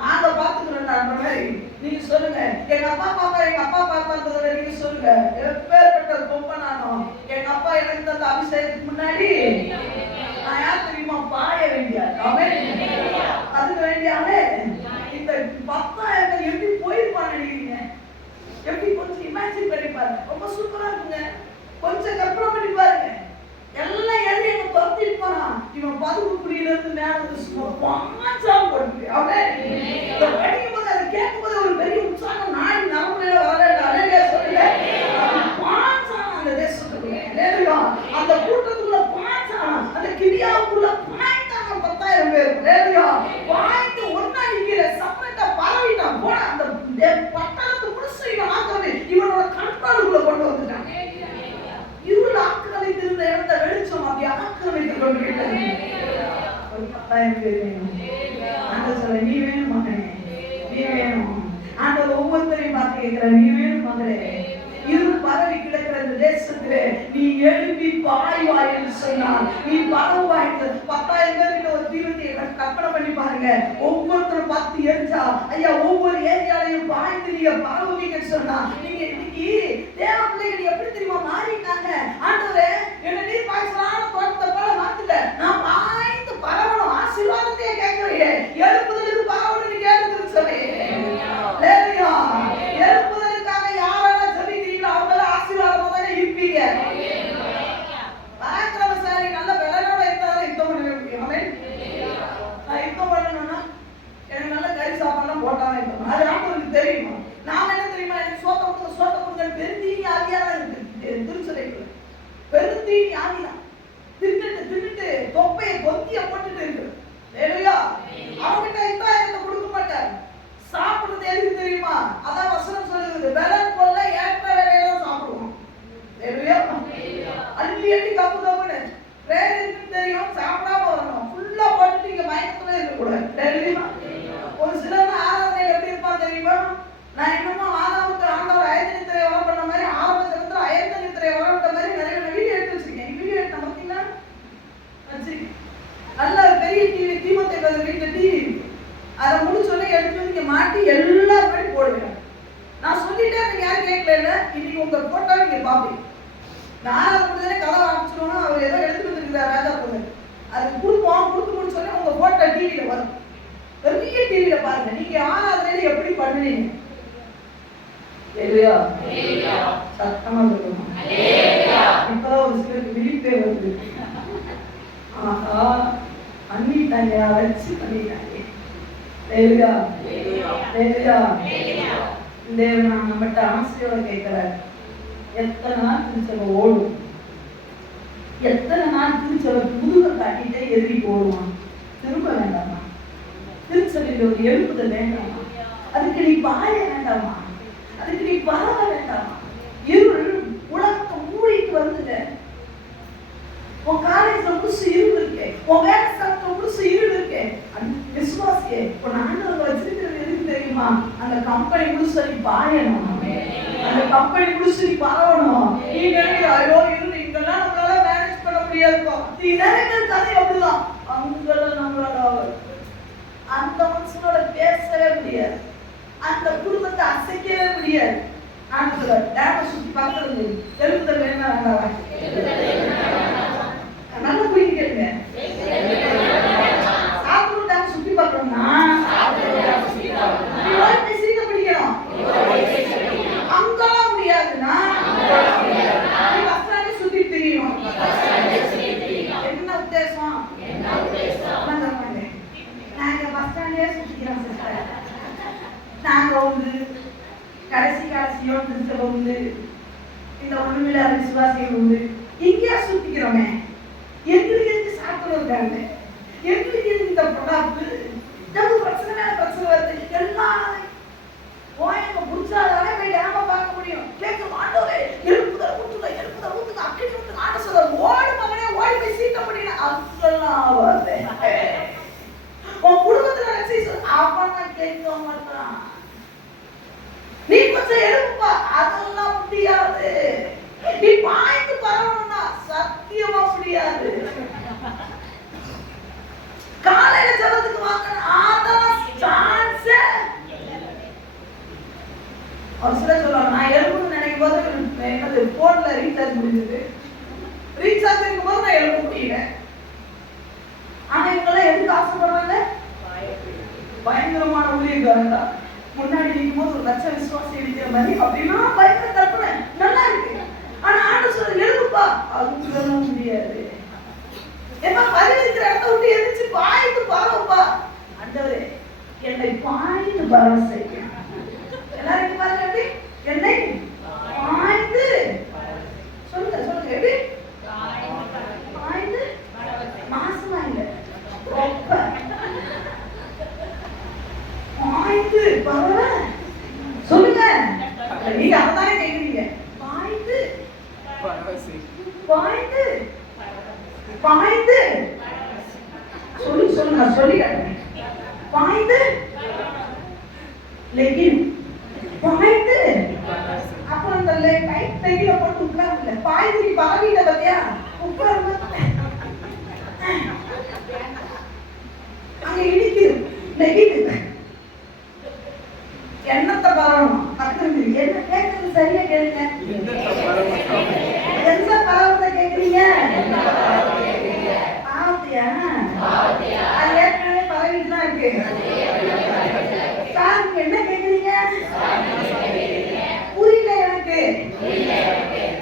நாங்க பாத்துக்கிறோம்ன்ற மாதிரி நீங்க சொல்லுங்க. எங்க அப்பா பாப்பான்றத நீங்க சொல்லுங்க. எப்பேற்பட்ட கொம்பனானோ, எங்க அப்பா எனக்கு தந்த அபிஷேகத்துக்கு முன்னாடி நான் யார் தெரியுமா? பாய வேண்டிய அதுக்கு வேண்டியாவே இந்த 10,000 எப்படி போயிருப்பான்னு நினைக்கிறீங்க? எப்படி கொஞ்சம் இமேஜின் பண்ணி பாருங்க. ரொம்ப சூப்பரா இருக்குங்க. கொஞ்சம் கற்பனை பண்ணி பாருங்க. எல்லாம் ஏறி எங்க பத்திட்டு போறான். இவன் பதுக்குடியில இருந்து மேல வந்து சும்மா பாஞ்சாம் போட்டு அவன் இந்த படிக்கும் போது அதை கேட்கும் போது ஒரு பெரிய உற்சாகம் நாடி நரம்புல வரல. அழகா சொல்லல பாஞ்சான் அந்த தேசத்துக்குள்ள அந்த கூட்டத்துக்குள்ள பாஞ்சான் அந்த கிரியாவுக்குள்ள பாய்ந்தாங்க 10,000 பேர். நேரியா பாய்ந்து ஒன்னா நிக்கிற செப்பரேட்டா பரவிட்டான் போன அந்த பட்டணத்தை முழுசு இவன் ஆக்குறது இவனோட கண்ட்ரோலுக்குள்ள கொண்டு வந்துட்டான். இருள் ஆக்கிரமித்திருந்த இடத்தை வெளிச்சம் அப்படி ஆக்கிரமித்துக் கொண்டிருக்கிறது. ஒரு 10,000 பேர் வேணும். ஆண்டவர் சொல்ல நீ வேணும் மகனே, நீ வேணும். ஆண்டவர் ஒவ்வொருத்தரையும் பார்த்து கேட்கிற நீ வேணும் மகளே. இருள் பரவி கிடக்கிற இந்த தேசத்திலே நீ எழுப்பி பாய்வாய் என்று சொன்னான். நீ பரவாய். 10,000 பேருக்கு ஒரு தீவிரத்தை கற்பனை பண்ணி பாருங்க. ஒவ்வொருத்தரும் 10 எரிஞ்சா ஐயா ஒவ்வொரு ஏரியாலையும் பாய்ந்து நீங்க பரவுவீங்கன்னு சொன்னா நீங்க இன்னைக்கு தேவ பிள்ளைகள் எப்படி தெரியுமா மாறிட்டாங்க? ஆண்டவரே என்ன நீர் பாய்ச்சலான தோட்டத்தை போல மாத்துல நான் பாய்ந்து பரவணும். ஆசீர்வாதத்தையே கேட்கிறீங்க. எழுப்புதலுக்கு பரவணும் கேட்கிறது சொல்லி எழுப்புதலுக்காக யாரெல்லாம் ஜெபிக்கிறீங்களோ அவங்கள ஆசீர்வாதமா தானே இருப்பீங்க. பராக்கிரமசாலி நல்ல பலனோட இருந்தாலும் யுத்தம் பண்ண முடியும். நான் யுத்தம் பண்ணணும்னா எனக்கு நல்ல கறி சாப்பாடுலாம் போட்டாதான் யுத்தம். அது ஆண்டவருக்கு தெரியுமா? நாம என்ன தெரியுமா? எனக்கு சோத்த கொடுங்க பெருந்தீனி ஆவியாதான் இருக்கு திருச்சலைக்குள்ள. பெருந்தீனி ஆவிதான் தின்னுட்டு தொப்பையை கொத்திய போட்டுட்டு இருக்கு. அவங்கிட்ட இந்தாயிரத்தை கொடுக்க மாட்டார். சாப்பிடுறது எதுக்கு தெரியுமா? அதான் வசனம் சொல்லுது பலன் கொள்ள ஏற்ற வேலையெல்லாம் சாப்பிடுவோம். அள்ளி அள்ளி கப்பு கப்புன்னு வேற இருக்குன்னு தெரியும். சாப்பிடாம வரணும். ஃபுல்லா போட்டுட்டு இங்க மயக்கத்துல இருக்க கூடாது. ஒரு சிலர் ஆராதனையில் எப்படி இருப்பான் தெரியுமா? நான் இன்னமும் ஆதாமுக்கு ஆண்டவர் அயர்த்தனித்திரை வரம் பண்ண மாதிரி ஆரம்பத்துல அயர்த்தனித்திரை வரன்ற மாதிரி நிறைய வீடியோ எடுத்து வச்சிருக்கேன். வீடியோ எடுத்து பார்த்தீங்கன்னா வச்சிருக்கேன். நல்ல பெரிய டிவி தீமத்தை வீட்டுல டிவி இருக்கு. அதை முடிச்சோடனே எடுத்து வந்து மாட்டி எல்லாரும் போடுவேன். நான் சொல்லிட்டேன் நீங்க யாரும் கேட்கல. இன்னைக்கு உங்க போட்டோ நீங்க பாப்பீங்க. நானும் முடிஞ்சோடனே கதை ஆரம்பிச்சிருவோம். அவர் ஏதோ எடுத்துட்டு வந்துருக்கிறார் ராஜா பொண்ணு. அது கொடுப்போம். கொடுத்து முடிச்சோடனே உங்க போட்டோ டிவியில வரும். பெரிய டிவியில பாருங்க. நீங்க ஆராதனையில எப்படி பண்ணுவீங்க? சத்தமா சொல்லணும். இப்பதான் ஒரு சிலருக்கு விழிப்பே வருது. ஆஹா பண்ணிட்டாங்க வச்சு பண்ணிட்டாங்க. தேவன் நம்மகிட்ட ஆசையோட கேட்கிறார். எத்தனை நாள் திருச்சபை ஓடும்? எத்தனை நாள் திருச்சபை முதுக காட்டிட்டே எதிரி ஓடுவான்? திரும்ப வேண்டாமா? திருச்சபையில் ஒரு எழுப்புதல் வேண்டாமா? அதுக்கு நீ பாய வேண்டாமா? அதுக்கு நீ பரவ வேண்டாமா? இருள் உலகத்தை மூடிட்டு வந்துட்ட. உன் காலேஜ்ல முழுசு இருள் இருக்கே, உன் வேலை ஸ்தலத்துல முழுசு இருள் இருக்கே. விசுவாசியே உன் ஆண்டவர் வச்சிருக்கிறது எதுக்கு தெரியுமா? அந்த கம்பெனி முழுசு நீ பாயணும். அந்த கம்பெனி முழுசு நீ பரவணும். நீ நினைக்கிற ஐயோ இருள் இங்கெல்லாம் நம்மளால மேனேஜ் பண்ண முடியாது. நீ நினைக்கிற கதை அப்படிதான். அங்கெல்லாம் நம்மளால அந்த மனுஷனோட பேசவே முடியாது. அந்த குடும்பத்தை அசைக்கவே முடியாது. ஆண்டவர் டேம சுத்தி பக்கத்துல எழுப்புதல் வேணா வேண்டாவா? நல்ல புரிஞ்சு கேளுங்க. சாப்பிட்டு டேம சுத்தி பார்க்கணும்னா சீக்க பிடிக்கணும். அங்கெல்லாம் முடியாதுன்னா பஸ்டாண்டே சுத்தி தெரியணும். என்ன உத்தேசம்? நாங்க பஸ் ஸ்டாண்டே சுத்திக்கிறோம் சிஸ்டர். நாங்க வந்து கடைசியோட திருச்சபை உண்டு. இந்த ஒண்ணுமில்ல விசுவாசிகள் உண்டு. எங்கேயா சுத்திக்கிறோமே? எங்களுக்கு எதுக்கு சாப்பிட இருக்காங்க? எங்களுக்கு எதுக்கு இந்த பிரதாப்பு? பிரச்சனை மேல பிரச்சனை வருது. எல்லாம் போயங்க புடிச்சாதானே போய் டேம பார்க்க முடியும். கேட்க மாட்டோரே எழுப்புதல் ஊத்துங்க அக்கடி ஊத்துங்க ஆட சொல்ல ஓடு மகனே ஓடி போய் சீக்க முடியல. அதெல்லாம் வருது. உன் குடும்பத்துல நினைச்சு அவன் கேட்க மாட்டான். நீ கொஞ்சம் எழுப்புப்பா. அதெல்லாம் முடியாது. நீ பாய்ந்து பரவணும்னா சத்தியமா முடியாது. காலையில ஜபத்துக்கு வாங்க அதெல்லாம் சான்ஸ். ஒரு சிலர் சொல்லுவாங்க நான் எழுப்பணும்னு நினைக்கும் போது என்னது போன்ல ரீசார்ஜ் முடிஞ்சது. ரீசார்ஜ் இருக்கும்போது நான் எழுப்ப வேண்டாம். முன்னாடி நிற்கும்போது ஒரு லட்ச விசுவாசி இருக்கிற மாதிரி அப்படின்னா பயங்கர கற்பனை நல்லா இருக்கு. ஆனா ஆண்டவர் சொல்ற எழுப்புப்பா, அது சொல்ல முடியாது. ஏன்னா பறவை இருக்கிற இடத்த விட்டு எதிர்த்து பாய்ந்து பறவைப்பா. ஆண்டவரே என்னை பாய்ந்து பறவை செய்ய. எல்லாரும் பாருங்க எப்படி என்னை பாய்ந்து சொல்லுங்க சொல்லுங்க எப்படி பாய்ந்து மாசமா இல்ல ரொம்ப பாய்ந்து பறவை சொல்லுங்க. நீங்க அதானே கேக்குறீங்க. பாய்ந்து பாய்ந்து பாய்ந்து சொல்லுங்க சொல்லி பாய்ந்து லெகின் பாய்ந்து அப்புறம் அந்த டைட் லெகில போட்டு உட்கார்ல பாய்ந்து நீ பறவையில பத்தியா உட்கார்ந்து அங்க இடிக்குது லெகின் என்னத்த பறவணும் பக்கத்துல என்ன கேட்கறது சரியா கேளுங்க. எந்த பறவத்தை கேக்குறீங்க? பாவத்தியா? அது ஏற்கனவே பறவைட்டு தான் இருக்கு. சார் என்ன கேக்குறீங்க? புரியல எனக்கு.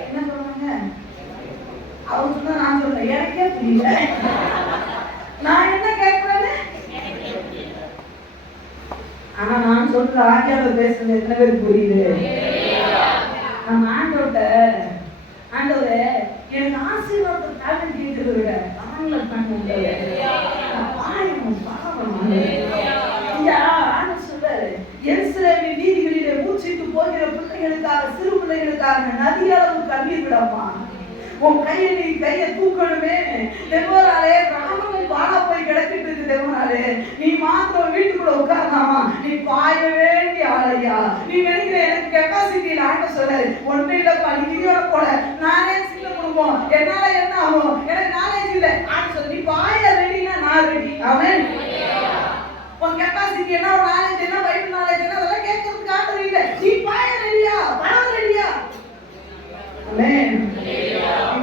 என்ன சொல்றாங்க? அவங்க சொன்னா நான் சொல்றேன் எனக்கே புரியல. நான் என்ன கேட்கிறேன்னு ஆனா நான் சொல்ற ஆகியாவது பேசுறது எத்தனை பேருக்கு புரியுது? நம்ம ஆண்டவரே எனக்கு ஆசீர்வாதத்தை தாழ்ந்து கேட்கிறத விட ஆண்களை ஆண்டவர் சொல்றாரு, எருசலேமின் வீதிகளிலே மூச்சிட்டு போகிற பிள்ளைகளுக்காக சிறு பிள்ளைகளுக்காக நதியளவு கண்ணீர் விடமா. உன் கையை தூக்கணுமே. தெய்வனாலே ராமனும் பாடா போய் கிடக்கிட்டு இருக்கு. தெய்வனாலே நீ மாத்திரம் வீட்டுக்குள்ள உட்கார்ந்தாமா, நீ பாய வேண்டிய ஆளையா. நீ நினைக்கிற எனக்கு கெப்பாசிட்டி இல்ல. ஆண்டவர் சொல்றாரு ஒன்றும் இல்லப்பா, நீ வீடியோல போட நானே சின்ன குடும்பம், என்னால என்ன ஆகும், எனக்கு நாலேஜ் இல்ல. ஆண்டவர் சொல்ற நீ பாய ரெடினா நான் ரெடி. ஆமென். உன் கெப்பாசிட்டி என்ன, ஒரு நாலேஜ் என்ன, பைபிள் நாலேஜ் என்ன, அதெல்லாம் கேட்கறதுக்கு ஆண்டவர் இல்ல. நீ பாய ரெடியா, பரவ ரெடியா. ஆமென்.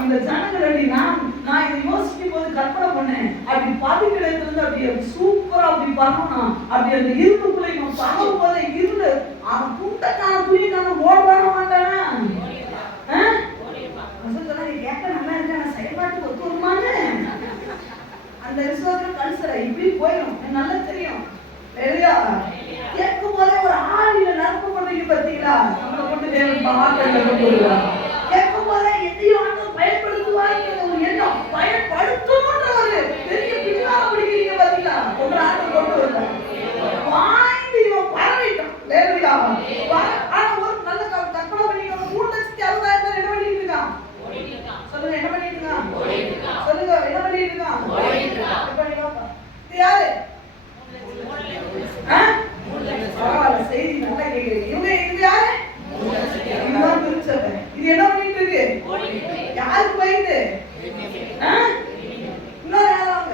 இந்த ஜனங்களடி நான் இதை யோசிக்கும் போது கற்பனை பண்ணேன். அப்படி பாதிக்கிடத்துல இருந்து அப்படி சூப்பரா அப்படி பண்ணணும். அப்படி அந்த இருட்டுக்குள்ள இவன் பரவும் போதே இருள் அவன் கூட்டக்கான துணிக்கான ஓடுவான மாட்டானா கேட்க நல்லா இருக்க செயல்பாட்டு ஒத்து வருமானு அந்த விசுவாசம் கல்சரை இப்படி போயிடும். நல்லா தெரியும் இல்லையா? கேட்கும் போதே ஒரு ஆளில நறுப்பு பண்றீங்க பார்த்தீங்களா? நம்மளை கொண்டு தேவன் பாக்கல்ல கொண்டு வருவாங்க. கேட்கும் போதே எதையும் பயன்படுத்துவாங்க ஒரு எண்ணம், பயன்படுத்தணும்ன்ற ஒரு பெரிய பிடிவாத பிடிக்கிறீங்க பார்த்தீங்களா? ஒரு ஆண்டு கொண்டு வரல வாய்ந்து இவன் பரவிட்டான். வேலையா ஆனா ஒரு நல்ல கற்பனை பண்ணிக்கோங்க. 3,60,000 பேர் என்ன பண்ணிட்டு இருக்கான் சொல்லுங்க? என்ன பண்ணிட்டு இருக்கான் சொல்லுங்க? என்ன பண்ணிட்டு இருக்கான்? இது யாரு? செய்தி நல்லா கேக்குறீங்க. இவங்க யாரு? இது என்ன பண்ணிட்டு இருக்கு? யாருக்கு போயிட்டு இன்னொரு யாரும் வாங்க.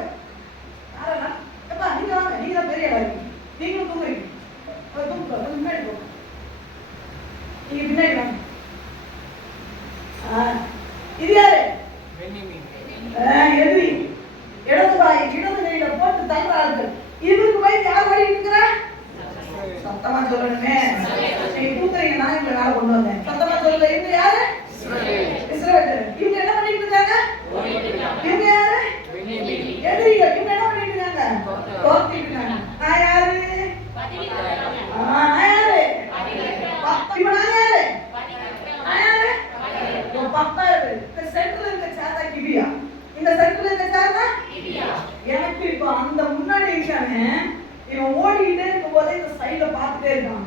யாரா எப்பா நீங்க வாங்க. நீங்க தான் பெரிய இடம் இருக்கு. நீங்களும் தூங்குறீங்க. முன்னாடி போங்க. நீங்க பின்னாடி வாங்க. இது யாரு? எதிரி. இடது கையில போட்டு தள்ளுறார்கள். இவருக்கு போய் யார் வழி இருக்கிற? சத்தமா சொல்லணுமே. நீங்க தூக்குறீங்க, நான் இவங்களை வேலை கொண்டு வந்தேன். சத்தமா சொல்லுங்க. இவங்க யாரு? இஸ்ரவேலர். இவங்க என்ன பண்ணிட்டு இருக்காங்க? இவங்க யாரு? எதிரிகள். இவங்க என்ன பண்ணிட்டு இருக்காங்க? தோத்திட்டு இருக்காங்க. நான் யாரு? நான் யாரு? இப்ப நான் யாரு? நான் யாரு? 10,000. இந்த சென்டர்ல இருக்க சாதா கிபியா. இந்த சென்டர்ல இருக்க சாதா கிபியா. எனக்கு இப்ப அந்த முன்னாடி இருக்கானே இவன் ஓடிக்கிட்டே இருக்கும் போதே இந்த சைட்ல பார்த்துட்டே இருக்கான்.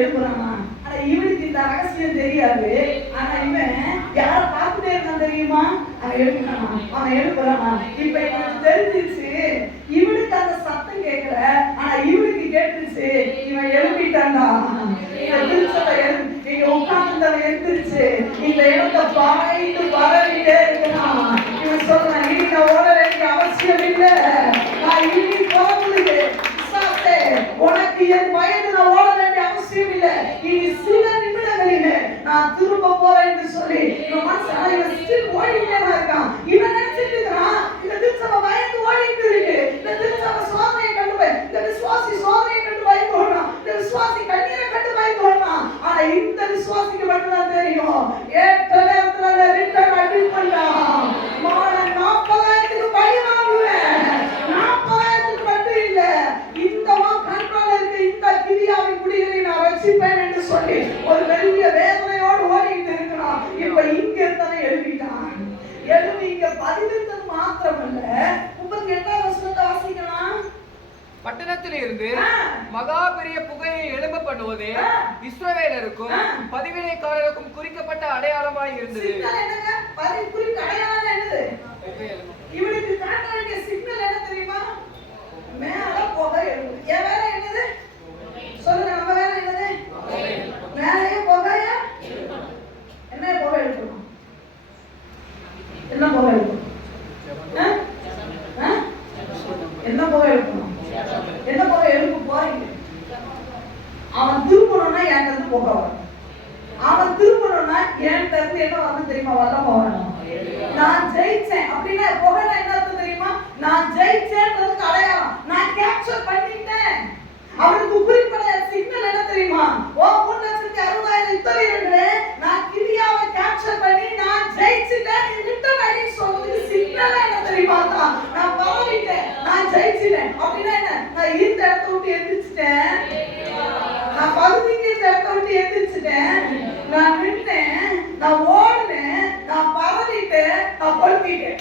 எழுப்புறானா? ஆனா இவனுக்கு இந்த ரகசியம் தெரியாது. ஆனா இவன் யார பார்த்துட்டே இருக்கான் தெரியுமா? அவன் எழுப்புறானா? அவன் எழுப்புறானா? இப்ப இவனுக்கு தெரிஞ்சிருச்சு. இவனுக்கு அந்த சத்தம் கேட்கல, ஆனா இவனுக்கு கேட்டுருச்சு. இவன் எழுப்பிட்டான்டா. நீங்க உட்கார்ந்தவன் எழுந்துருச்சு. இந்த இடத்தை பாய்ந்து பரவிட்டே இருக்கான். இவன் சொல்றான் இனி நான் ஓட வேண்டிய அவசியம் இல்லை. நான் இனி போக முடியுது. உனக்கு என் வயது நான் ஓட வேண்டிய அவசியம் இல்லை. இனி சில நிமிடங்களிலே நான் திரும்ப போறேன் என்று சொல்லி ஓடிட்டே இருக்கான். இவன் நினைச்சிட்டு இருக்கிறான் இந்த திருச்சபை பயந்து ஓடிட்டு இருக்கு. இந்த திருச்சபை சோதனையை கண்டு இந்த விசுவாசி சோதனையை கண்டு பயந்து ஓடுறான். மகா பெரிய புகையை எழும்ப பண்ணுவதே இஸ்ரவேலருக்கும் பதிவினைக்காரருக்கும் குறிக்கப்பட்ட அடையாளமாய் இருந்தது. இவனுக்கு காட்ட வேண்டிய சிக்னல் என்ன தெரியுமா? மேல புகை எழும்புது. என் வேலை என்னது சொல்லுங்க? நம்ம வேலை என்னது? மேலேயே புகையா என்ன புகை எழுப்பணும்? என்ன புகை எழுப்பணும்? என்ன புகை எழுப்பணும்? என்ன புகை எழுப்ப போறீங்க? அவன் திரும்பணும்னா என்கிட்ட இருந்து புகை வரும். அவன் திரும்பணும்னா என்கிட்ட இருந்து என்ன வரணும் தெரியுமா? வல்லமை வரணும். நான் ஜெயிச்சேன் அப்படின்னா புகை என்ன அர்த்தம் தெரியுமா? நான் ஜெயிச்சேன்றதுக்கு அடையாளம். நான் கேப்சர் பண்ணிட்டேன். அவனுக்கு குறிப்பிட சிக்னல் என்ன தெரியுமா? ஓ 3,60,000 இத்தனையர்களே, நான் கிரியாவை கேப்சர் பண்ணி நான் ஜெயிச்சிட்டேன். ரிட்டன் அடி சொல்றது சிக்னல் என்ன தெரியுமா? நான் பரவிட்டேன், நான் ஜெயிச்சிட்டேன். அப்படின்னா என்ன? நான் இந்த இடத்தை விட்டு எந்திரிச்சிட்டேன், நான் பகுதிக்கு இந்த இடத்தை விட்டு எந்திரிச்சிட்டேன், நான் நின்னேன், நான் ஓடுனேன், நான் பரவிட்டேன், நான் கொளுத்திட்டேன்.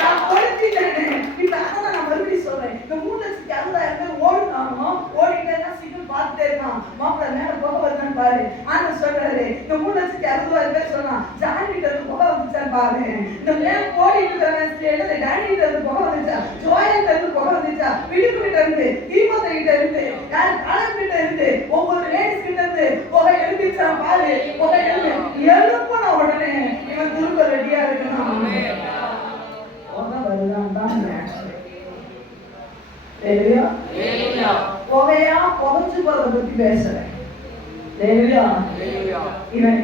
நான் கொளுத்திட்டேன். இப்ப அதான் நான் மறுபடியும் சொல்றேன். இந்த 3,60,000 ஓடுனாலும் ஓடிட்டேன்னா சிக்னல் பார்த்துட்டே இருக்கான். மாப்பிள்ள மேல புகை வருதான்னு பாரு. ஆனா சொல்றாரு இந்த 3,60,000 சொன்னான் ஜானி கிட்ட இருந்து புகை வந்துச்சான்னு பாரு. இந்த மேல ஓடிட்டு இருக்கிற டானி கிட்ட இருந்து புகை வந்துச்சா, ஜோயல் இருந்து புகை வந்துச்சா, விழுப்பு கிட்ட இருந்து, தீபத்தை கிட்ட இருந்து, கலர் கிட்ட இருந்து, ஒவ்வொரு லேடிஸ் கிட்ட இருந்து புகை எழுப்பிச்சா பாரு. புகை எழுப்பின உடனே இவன் திரும்ப ரெடியா இருக்கணும். புகையா புகைச்சு போறத பத்தி பேசுறேன். இவன்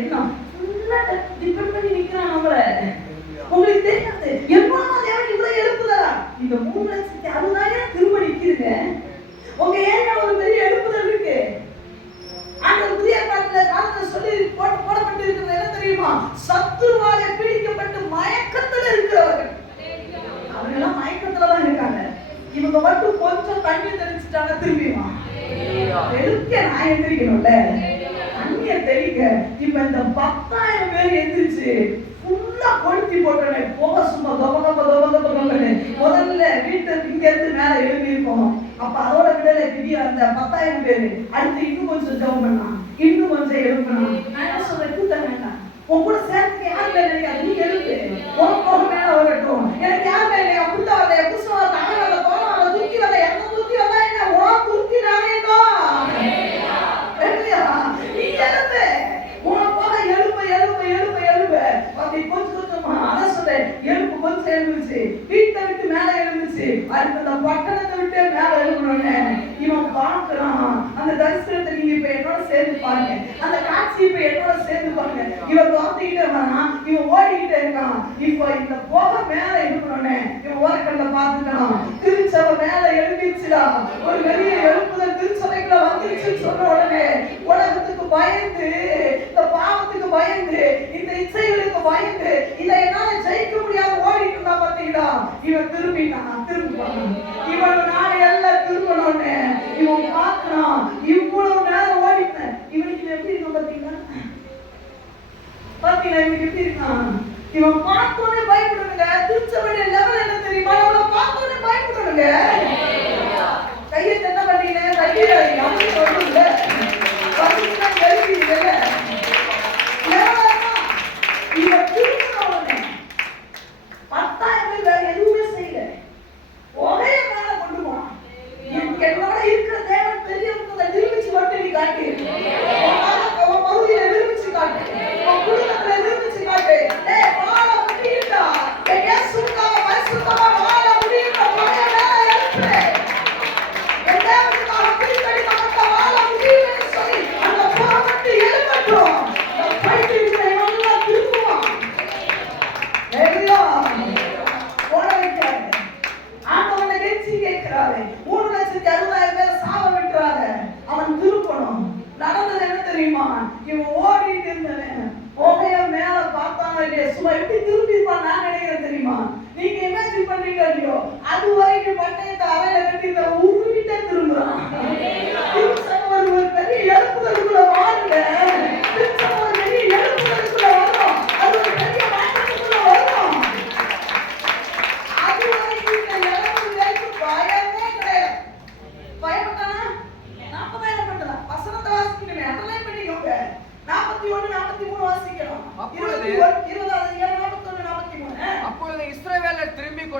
என்ன டிபெண்ட் பண்ணி நிக்கிறான் நம்மள. உங்களுக்கு தெரியாது எவ்வளவு தேவன் இவ்வளவு எழுப்புதா? இந்த 3,60,000 திரும்ப நிக்குதுங்க. உங்க ஏரியா ஒரு பெரிய எழுப்புதல் இருக்கு. அந்த புதிய காலத்துல சொல்லி போடப்பட்டு இருக்கிறது என்ன தெரியுமா? சத்துருவால பிடிக்கப்பட்டு மயக்கத்துல இருக்கிறவர்கள். அவங்க எல்லாம் மயக்கத்துல தான் இருக்காங்க. இவங்க மட்டும் கொஞ்சம் தண்ணி தெளிச்சுட்டாங்க திரும்பிமா எழுக்க நான் எந்திரிக்கணும்ல, தண்ணிய தெளிக்க. இப்ப இந்த 10,000 பேர் எந்திரிச்சு ஃபுல்லா கொளுத்தி போட்டோன்னே புகை சும்மா முதல்ல வீட்டு இங்க இருந்து மேல எழுப்பி இருக்கணும். அப்ப அதோட விடல திடீர் அந்த 10,000 பேரு அடுத்து இன்னும் கொஞ்சம் ஜெபம் பண்ணலாம், இன்னும் கொஞ்சம் எழுப்பலாம். நான் என்ன சொல்றேன்? கூட்டம் வேண்டாம். உன் கூட சேர்த்துக்கு யார் மேல நினைக்காது, நீ எழுப்பு. உன் போக மேல வரட்டும். எனக்கு யார் மேல புத்த வரல, புதுசு வரல, தமிழ் வரல, தோணம் வரல, துருக்கி வரல, எந்த துருக்கி வந்தா என்ன? உன் துருக்கி நானேதான். நீ எழுப்பு. உன் போக எழுப்பு எழுப்பு எழுப்பு எழுப்பு. அப்படி கொஞ்சம் கொஞ்சமா அதான் சொல்றேன். எழுப்பு கொஞ்சம் எழுந்துச்சு, வீட்டை விட்டு மேல எழுந்துச்சு, அடுத்த அந்த பட்டணத்தை விட்டு மேல எழுப்பணும்னு இவன் பார்க்கிறான். அந்த தரிசனத்தை நீங்க இப்ப என்னோட சேர்ந்து பாருங்க, அந்த காட்சி இப்ப என்னோட சேர்ந்து பாருங்க. இவன் தோத்திக்கிட்டே வரான், இவன் ஓடிக்கிட்டே இருக்கான். இப்ப இந்த போக மேல எழுப்பணும்னு இவன் ஓரக்கல்ல பார்த்துட்டான். திருச்சபை மேல எழுப்பிச்சுடா, ஒரு பெரிய எழுப்புதல் திருச்சபைக்குள்ள வந்துருச்சுன்னு சொன்ன உடனே உலகத்துக்கு பயந்து, இந்த பாவத்துக்கு பயந்து, இந்த இச்சைகளுக்கு பயந்து, இதை என்னால ஜெயிக்க முடியாது ஓடிட்டு இருந்தா பாத்தீங்களா? இவன் திரும்பினான், திரும்பினான். இவன் நாளை எல்லாம் திரும்பணும்னு இவன் பார்க்கிறான். இவ்வளவு நேரம் ஓடிட்டேன். இவனுக்கு எப்படி இருக்கும் பாத்தீங்களா? பாத்தீங்களா இவனுக்கு எப்படி இருக்கான்? இவன் பார்த்தோன்னே பயப்படுங்க. திருச்சபையோட லெவல் என்ன தெரியுமா? இவனை பார்த்தோன்னே பயப்படுங்க. கையை என்ன பண்ணீங்க? கையை அப்படி சொல்லுங்க. பார்த்தீங்கன்னா எழுதிங்க. இவன் திரும்பினவனே 10,000 பேர் வேற எதுவுமே செய்யல. ஒரே மேல கொண்டு போனான். என்னோட இருக்கிற தேவன் பெரியவங்க நிரூபிச்சு மட்டும் நீ காட்டு. உன் பகுதியில நிரூபிச்சு காட்டு, உன் குடும்பத்துல நிரூபிச்சு காட்டு. வாழ முடியுதா? இயேசுக்காக பரிசுத்தமா வாழ முடியுதா? ஒரே மேல எழுப்பு. என் தேவனுக்காக பிடித்தடி நமக்கு வாழ முடியும்னு சொல்லி அந்த போராட்டத்தை எழுப்பட்டும். போயிட்டு இருக்கிற எல்லாம் திரும்புவான். போட வைக்கிறாரு. ஆண்டவனை கெஞ்சி கேட்கிறாரு. 3,60,000 பேரை சாவ விட்டுறாரு. அவன் திருப்பணும். நடந்தது என்ன தெரியுமா? இவன் ஓடிட்டு இருந்தவன் புகைய மேல பார்த்தாங்க இல்லையா, சும்மா எப்படி திரும்பிப்பான் நான் நினைக்கிறேன் தெரியுமா? நீங்க இமேஜின் பண்றீங்க இல்லையோ, அது வரைக்கும் பட்டயத்தை அறையில கட்டி உருவிட்டே திரும்புறான். ஒரு பெரிய எழுப்புதலுக்குள்ள வாருங்க. ஒரு பெரிய எழுப்புதலுக்குள்ள வரும். அது ஒரு பெரிய மாற்றத்துக்குள்ள வரும். அது வரைக்கும் இந்த இழப்பு பயமே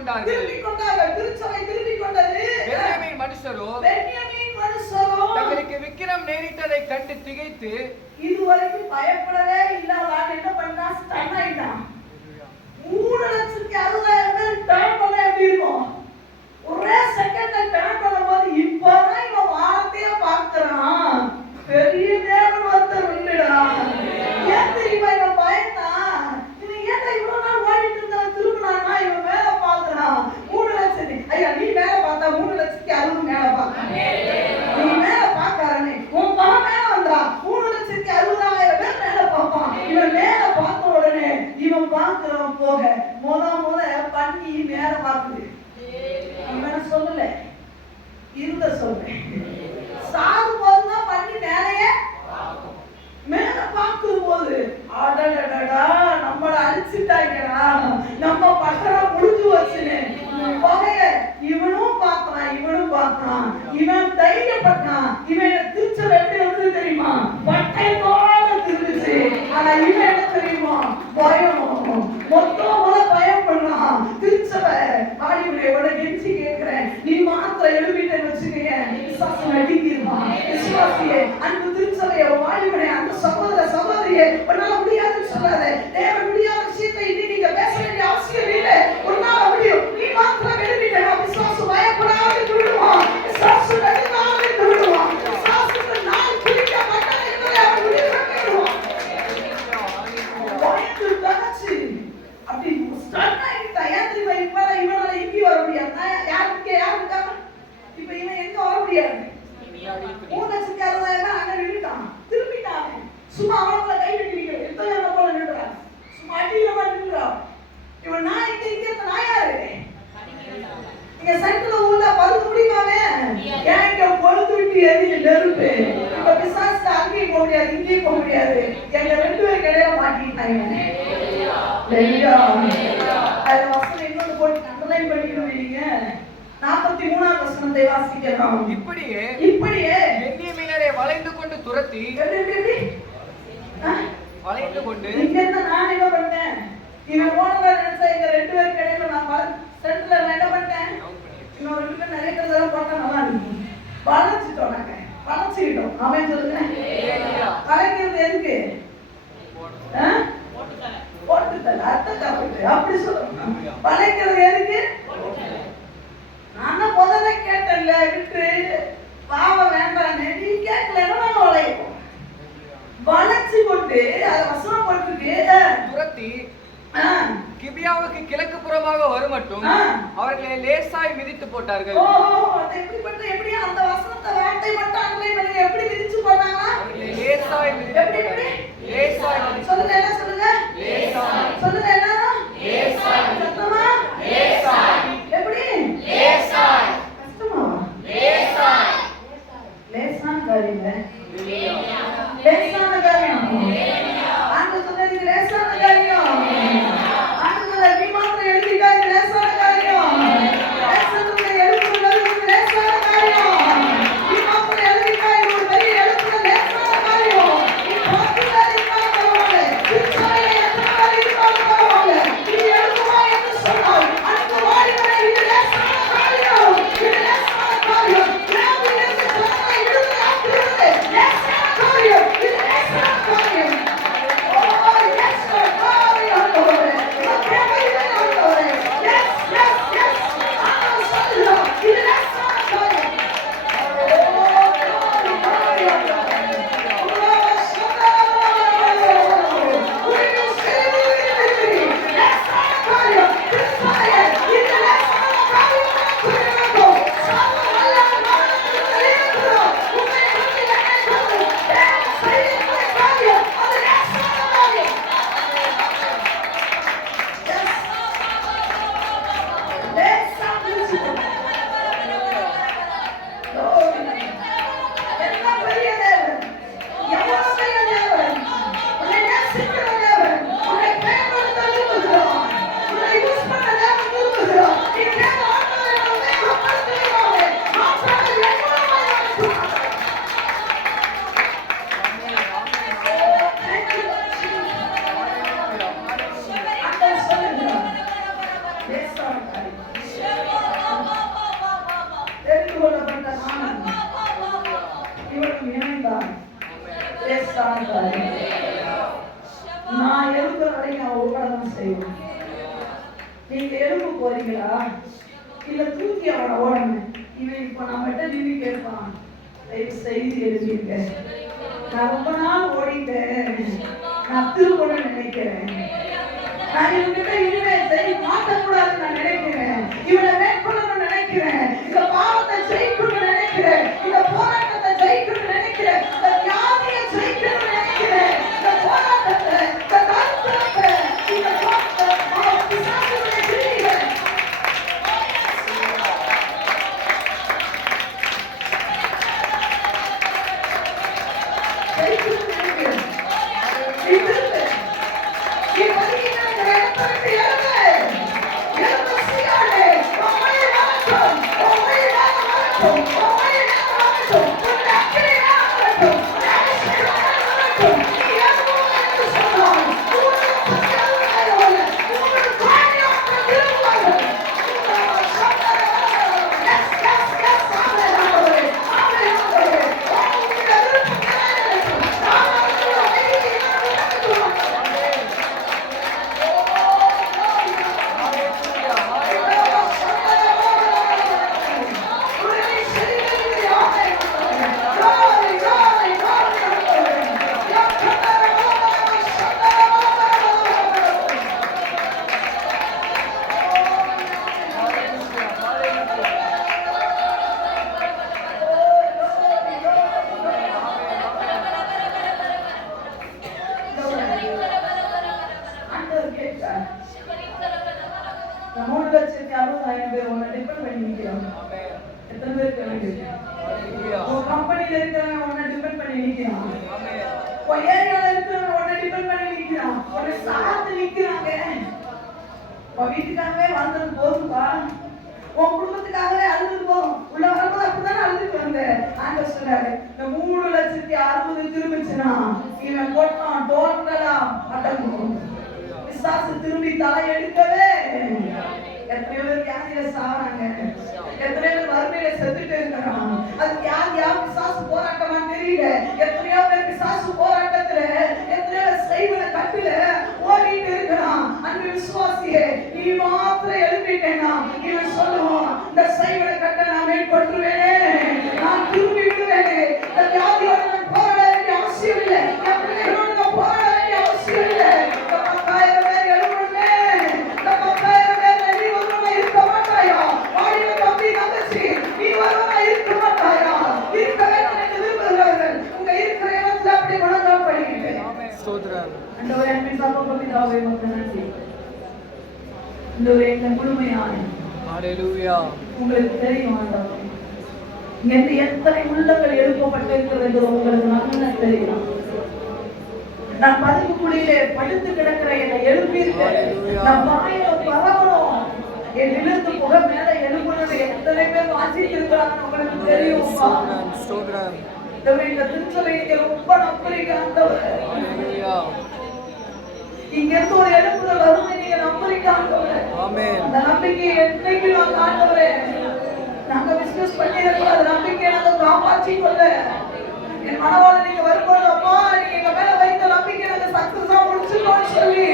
கொண்டார்கள். திருச்சபை திருப்பிக் கொண்டது. பென்யமீன் மனுஷரோ தங்களுக்கு விக்கிரம் நேரிட்டதை கண்டு திகைத்து இதுவரைக்கும் பயப்படவே இல்லாத என்ன பண்ணா ஸ்டன் ஆயிட்டான். 3,60,000 பேர் டர்ன் பண்ண எப்படி இருக்கும்? ஒரே செகண்ட்ல டர்ன் பண்ணும்போது இப்பதான் இவன் வார்த்தையே பார்க்கறான். பெரிய தேவன் ஒருத்தர் இல்லடா. ஏன் தெரியுமா இவன் பயந்தான்? இவன் ஏன்டா இவ்வளவு நாள் ஓடிட்டு இருந்தா திரும்பினானா? இவன் மேல பார்க்கறான். 3,00,000. ஐயா நீ மேல பார்த்தா 3,60,000 மேல பார்க்கறான். நீ மேல பார்க்கறானே உன் பணம் மேல வந்தா 3,60,000 பேர் மேல பார்ப்பான். இவன் மேல பார்த்த உடனே இவன் பார்க்கறான் போக முத பண்ணி மேல பார்க்குது. அவன் சொல்லல இருந்த சொல்றேன். சாகு போதுதான் பண்ணி மேல பார்க்கும் போது அடடடடா நம்மள அழிச்சிட்டாங்கடா, நம்ம பட்டணம் முடிஞ்சு வச்சுன்னு போகைய இவனும் பார்த்தான். இவன் தைரியப்பட்டான். இவன் திருச்சல் எப்படி வந்து தெரியுமா? பட்டை போல திருந்துச்சு. ஆனா இவன் என்ன தெரியுமா? பயம். மொத்தம் பயம் பண்ணான். திருச்சலை ஆடியோட கெஞ்சி கேட்கிறேன், நீ மாத்திரம் எழுப்பிட்டேன்னு வச்சுக்கீங்க விசுவாசம் அடிக்கிடுவான். விசுவாசியே அன்பு திருச்சலைய வாலிபனே அந்த சகோதரியே உன்னால முடியாதுன்னு சொல்லாத. தேவன் முடியாத விஷயத்தை இனி நீங்க பேச வேண்டிய அவசியம் இல்லை. உன்னால முடியும். நீ மாத்திரம் எழுப்பிட்டேன். விசுவாசம் பயப்படாது விடுவான். விசுவாசம் அடிக்காது விடுவான். விசுவாசத்தை நான் பிடிக்க மாட்டேன் என்பதை அவன் முடிவு பண்ணிடுவான். பயந்து தகச்சு அப்படி ஸ்டன் ஆயிட்டா. ஏன் தெரியுமா? இப்ப இவனால இங்கி வர முடியாது. யாருக்கு இப்ப இவன் எங்க வர முடியாது? 3,60,000 அங்க நின்றுட்டான். திரும்பிட்டான். சும்மா அவனுக்குள்ள கை கட்டிருக்க எத்தனை போல நின்றான். சும்மா அடியில நின்றான். இவன் நான் இங்க நான் யாரு? இங்க சென்டர்ல உள்ள பருத்து முடியுமாவே? ஏன் இங்க பொழுது விட்டு எரிஞ்சு நெருப்பு. இப்ப பிசாசு அங்கேயும் போக முடியாது, இங்கேயும் போக முடியாது. எங்க 2 பேர் கிடையாது மாட்டிக்கிட்டாங்க. அது வசனம் இன்னொன்று போட்டு அண்டர்லைன் பண்ணிடுவீங்க. 43ஆம் வசனத்தை வாசிக்கலாம். இப்படியே பென்யமீனரை வளைந்து கொண்டு துரத்தி இங்க இருந்து நான் என்ன பண்ணேன்? இவன் ஓனரா நினைச்சா எங்க 2 பேர் கிடையாது. நான் சென்டர்ல என்ன பண்ணேன்? இன்னொரு 2 பேர் நிறைய பேர் போட்டா நல்லா இருக்கும். வளைச்சிட்டோம். நாங்க வளைச்சிட்டோம். அவன் சொல்லுங்க வளைக்கிறது எதுக்கு? போட்டுதல் அர்த்தம் தப்பு. அப்படி சொல்லுங்க. வளைக்கிறது எதுக்கு? நான் முதல்ல கேட்டேன்ல விட்டு பாவம் வேண்டாம். நீ கேட்கலன்னா நாங்க வளைப்போம். வளைச்சு கொண்டு அதை வசனம் போட்டுருக்கு துரத்தி கிபியாவுக்கு கிழக்கு புறமாக வரும் மட்டும் அவர்களை லேசாய் மிதித்து போட்டார்கள். எப்படி அந்த வசனத்தை வார்த்தை மட்டும் அண்டர்லைன் பண்ணுங்க. எப்படி மிதிச்சு போட்டாங்க? லேசாய் மிதித்து. சொல்லுங்க என்ன சொல்லுங்க? சொல்லுங்க எல்லாரும் சத்தமா எப்படி? கஷ்டமா? லேசான காரியம். லேசான காரியம். ஆண்டு சொன்னது லேசான காரியம். ஆண்டு சொன்னது நீ மாத்திரம் எழுதிட்டாங்க லேசான காரியம். லேசான எழுதுறது லேசான காரியம். நீ மாத்திரம் எழுதிட்டாங்க ஒரு பெரிய எழுதுறது லேசான காரியம். நீ பார்த்து வேலைக்காக பரவாயில்லை. திருச்சாலையை எத்தனை வேலைக்காக பரவாயில்லை. நீங்க எழும்ப போறீங்களா இல்ல தூக்கி அவனை ஓடணும்? இவன் இப்ப நம்மகிட்ட நின்று கேட்பான், தயவு செய்து எழுதிருக்க, நான் ரொம்ப நாள் ஓடிட்டேன், நான் திரும்பணும்னு நினைக்கிறேன், நான் இவங்கிட்ட இனிமே சரி மாற்றக்கூடாதுன்னு நான் நினைக்கிறேன், இவனை மேற்கொள்ளணும்னு நினைக்கிறேன், இந்த பாவத்தை ஜெயிக்கணும்னு நினைக்கிறேன், இந்த போராட்டத்தை ஜெயிக்கணும்னு நினைக்கிறேன், இந்த வியாதியை ஜெயிக்கணும்னு நினைக்கிறேன், இந்த போராட்டத்தை, இந்த தரித்திரத்தை, இந்த பிசாசுடைய கிரியைகளை ஜெயிக்கணும்னு நினைக்கிறேன். நீ திரும்ப, நீ வருகிற இந்த இடத்திற்கு எழுந்து, எழுந்து சீயோனே, உன் வழி வரட்டும், உன் வழி வரட்டும், உன் வழி வரட்டும், உன் அக்கினி வரட்டும், உன் அபிஷேகம் வரட்டும். நீ எழும்பும் என்று சொன்னான். உனக்கு தேவையான உங்கள் காரியங்கள் திரும்புவார்கள். Yes, yes, yes, ஆமென் ஆண்டவரே, ஆமென் ஆண்டவரே. உங்களுடைய விருப்பம் நிறைவேறட்டும். நான் உங்களுடைய வழியை நான் நடத்துவேன். ஆண்டவர் கேட்டார், 3,60,000 பேர் உன்னை டிபெண்ட் பண்ணி நிற்கிறாங்க. எத்தனை பேருக்கு வேண்டியது? உன் கம்பெனில இருக்கிறவங்க உன்னை டிபெண்ட் பண்ணி நிற்கிறான். உன் ஏரியால இருக்கிறவங்க உன்னை டிபெண்ட் பண்ணி நிற்கிறான். உன்னை சார்ந்து நிற்கிறாங்க. உன் வீட்டுக்காகவே வாழ்ந்தது போதும்பா, உன் குடும்பத்துக்காகவே அழுது போதும். உள்ள வரும்போது அப்படித்தானே அழுதுட்டு வந்த. ஆண்டவர் சொல்றாரு, இந்த 3,60,000 திரும்பிச்சுன்னா இவன் போட்டான் டோட்டலா அடங்கும். பிசாசு திரும்பி தலை எடுக்கவே. எத்தனை பேர் வியாதியில சாவறாங்க, எத்தனை பேர் வறுமையில செத்துட்டு இருக்கிறான். அது வியாதியா பிசாசு போராட்டமா தெரியல. எத்தனையோ பேர் பிசாசு போராட்டத்துல, எத்தனையோ பேர் செய்வன கட்டுல ஓடிட்டு இருக்கிறான். அன்பு விசுவாசியே, நீ மாத்திரம் எழுப்பிட்டேனா இவன் சொல்லுவான், இந்த செய்வன கட்டை நான் மேற்கொண்டுருவேனே, நான் திரும்பி விடுவேனே. இந்த வியாதியோட நான் போராட வேண்டிய அவசியம் இல்லை, என் பிள்ளைகளோட நான் போராட வேண்டிய அவசியம் இல்லை. 10,000 பேர் எழுப்பணுமே, இந்த 10,000 பேர்ல நீ ஒருவனா இருக்க மாட்டாயா? வாடின தம்பி தங்கச்சி, நீ ஒருவனா இருக்க மாட்டாயா? இருக்க வேண்டும் என்று விரும்புகிறவர்கள் உங்க இருக்கிற இடத்துல அப்படி முழங்கால் படிக்கிட்டு ஸ்தோத்திரம். ஆண்டவரே, அன்பின் சகோதர பிதாவே, உமக்கு நன்றி. ஆண்டவரே, இந்த முழுமையான ஹalleluya. உங்களுக்கு தெரியும் ஆண்டவரே, இங்கிருந்து எத்தனை உள்ளங்கள் எழுப்பப்பட்டிருக்கிறது என்று உங்களுக்கு நல்லா தெரியும். நான் பதுங்கு குழியிலே படுத்து கிடக்கிற என்னை எழுப்பீர்கள். நான் வாயில பரவணும், என் விழுந்து புக மேல எழுப்பணும். எத்தனை பேர் வாசித்திருக்கிறாங்கன்னு உங்களுக்கு தெரியும். ஸ்தோத்திரம். இந்த திருச்சபைக்கு ரொம்ப நம்புறீங்க ஆண்டவரே. ஹalleluya. இங்க இருந்து ஒரு எழுப்புதல் வரும், நீங்க நம்புறீங்க ஆண்டவரே. ஆமென். அந்த நம்பிக்கையை என்னைக்கு நாங்க ஆண்டவரே நாங்க பிசினஸ் பண்ணிடக்கூடாது. நம்பிக்கையை நாங்க காப்பாற்றி கொள்ள என் மனவாள நீங்க வரும்போது, அப்பா நீங்க எங்க மேல வைத்த நம்பிக்கை நாங்க சக்சஸா முடிச்சுக்கோன்னு சொல்லி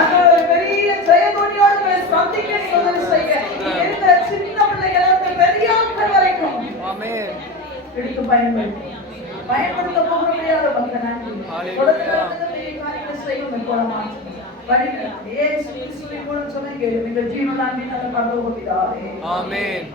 அந்த ஒரு பெரிய ஜெயதோனியோட உங்களை சந்திக்க நீங்க உதவி செய்ய. நீங்க இருக்கிற சின்ன பிள்ளைகள் இருந்து பெரிய ஆட்கள் வரைக்கும் ஆமென். எடுத்து பயன்படுத்த போக முடியாத பக்த நன்றி. தொடர்ந்து பெரிய காரியங்களை செய்யும் போலமா வழிகள் ஏசுவின் மூலம் சொன்ன கேள்வி இந்த ஜீவனாண்டி நல்ல பரலோக பிதாவே. ஆமென்.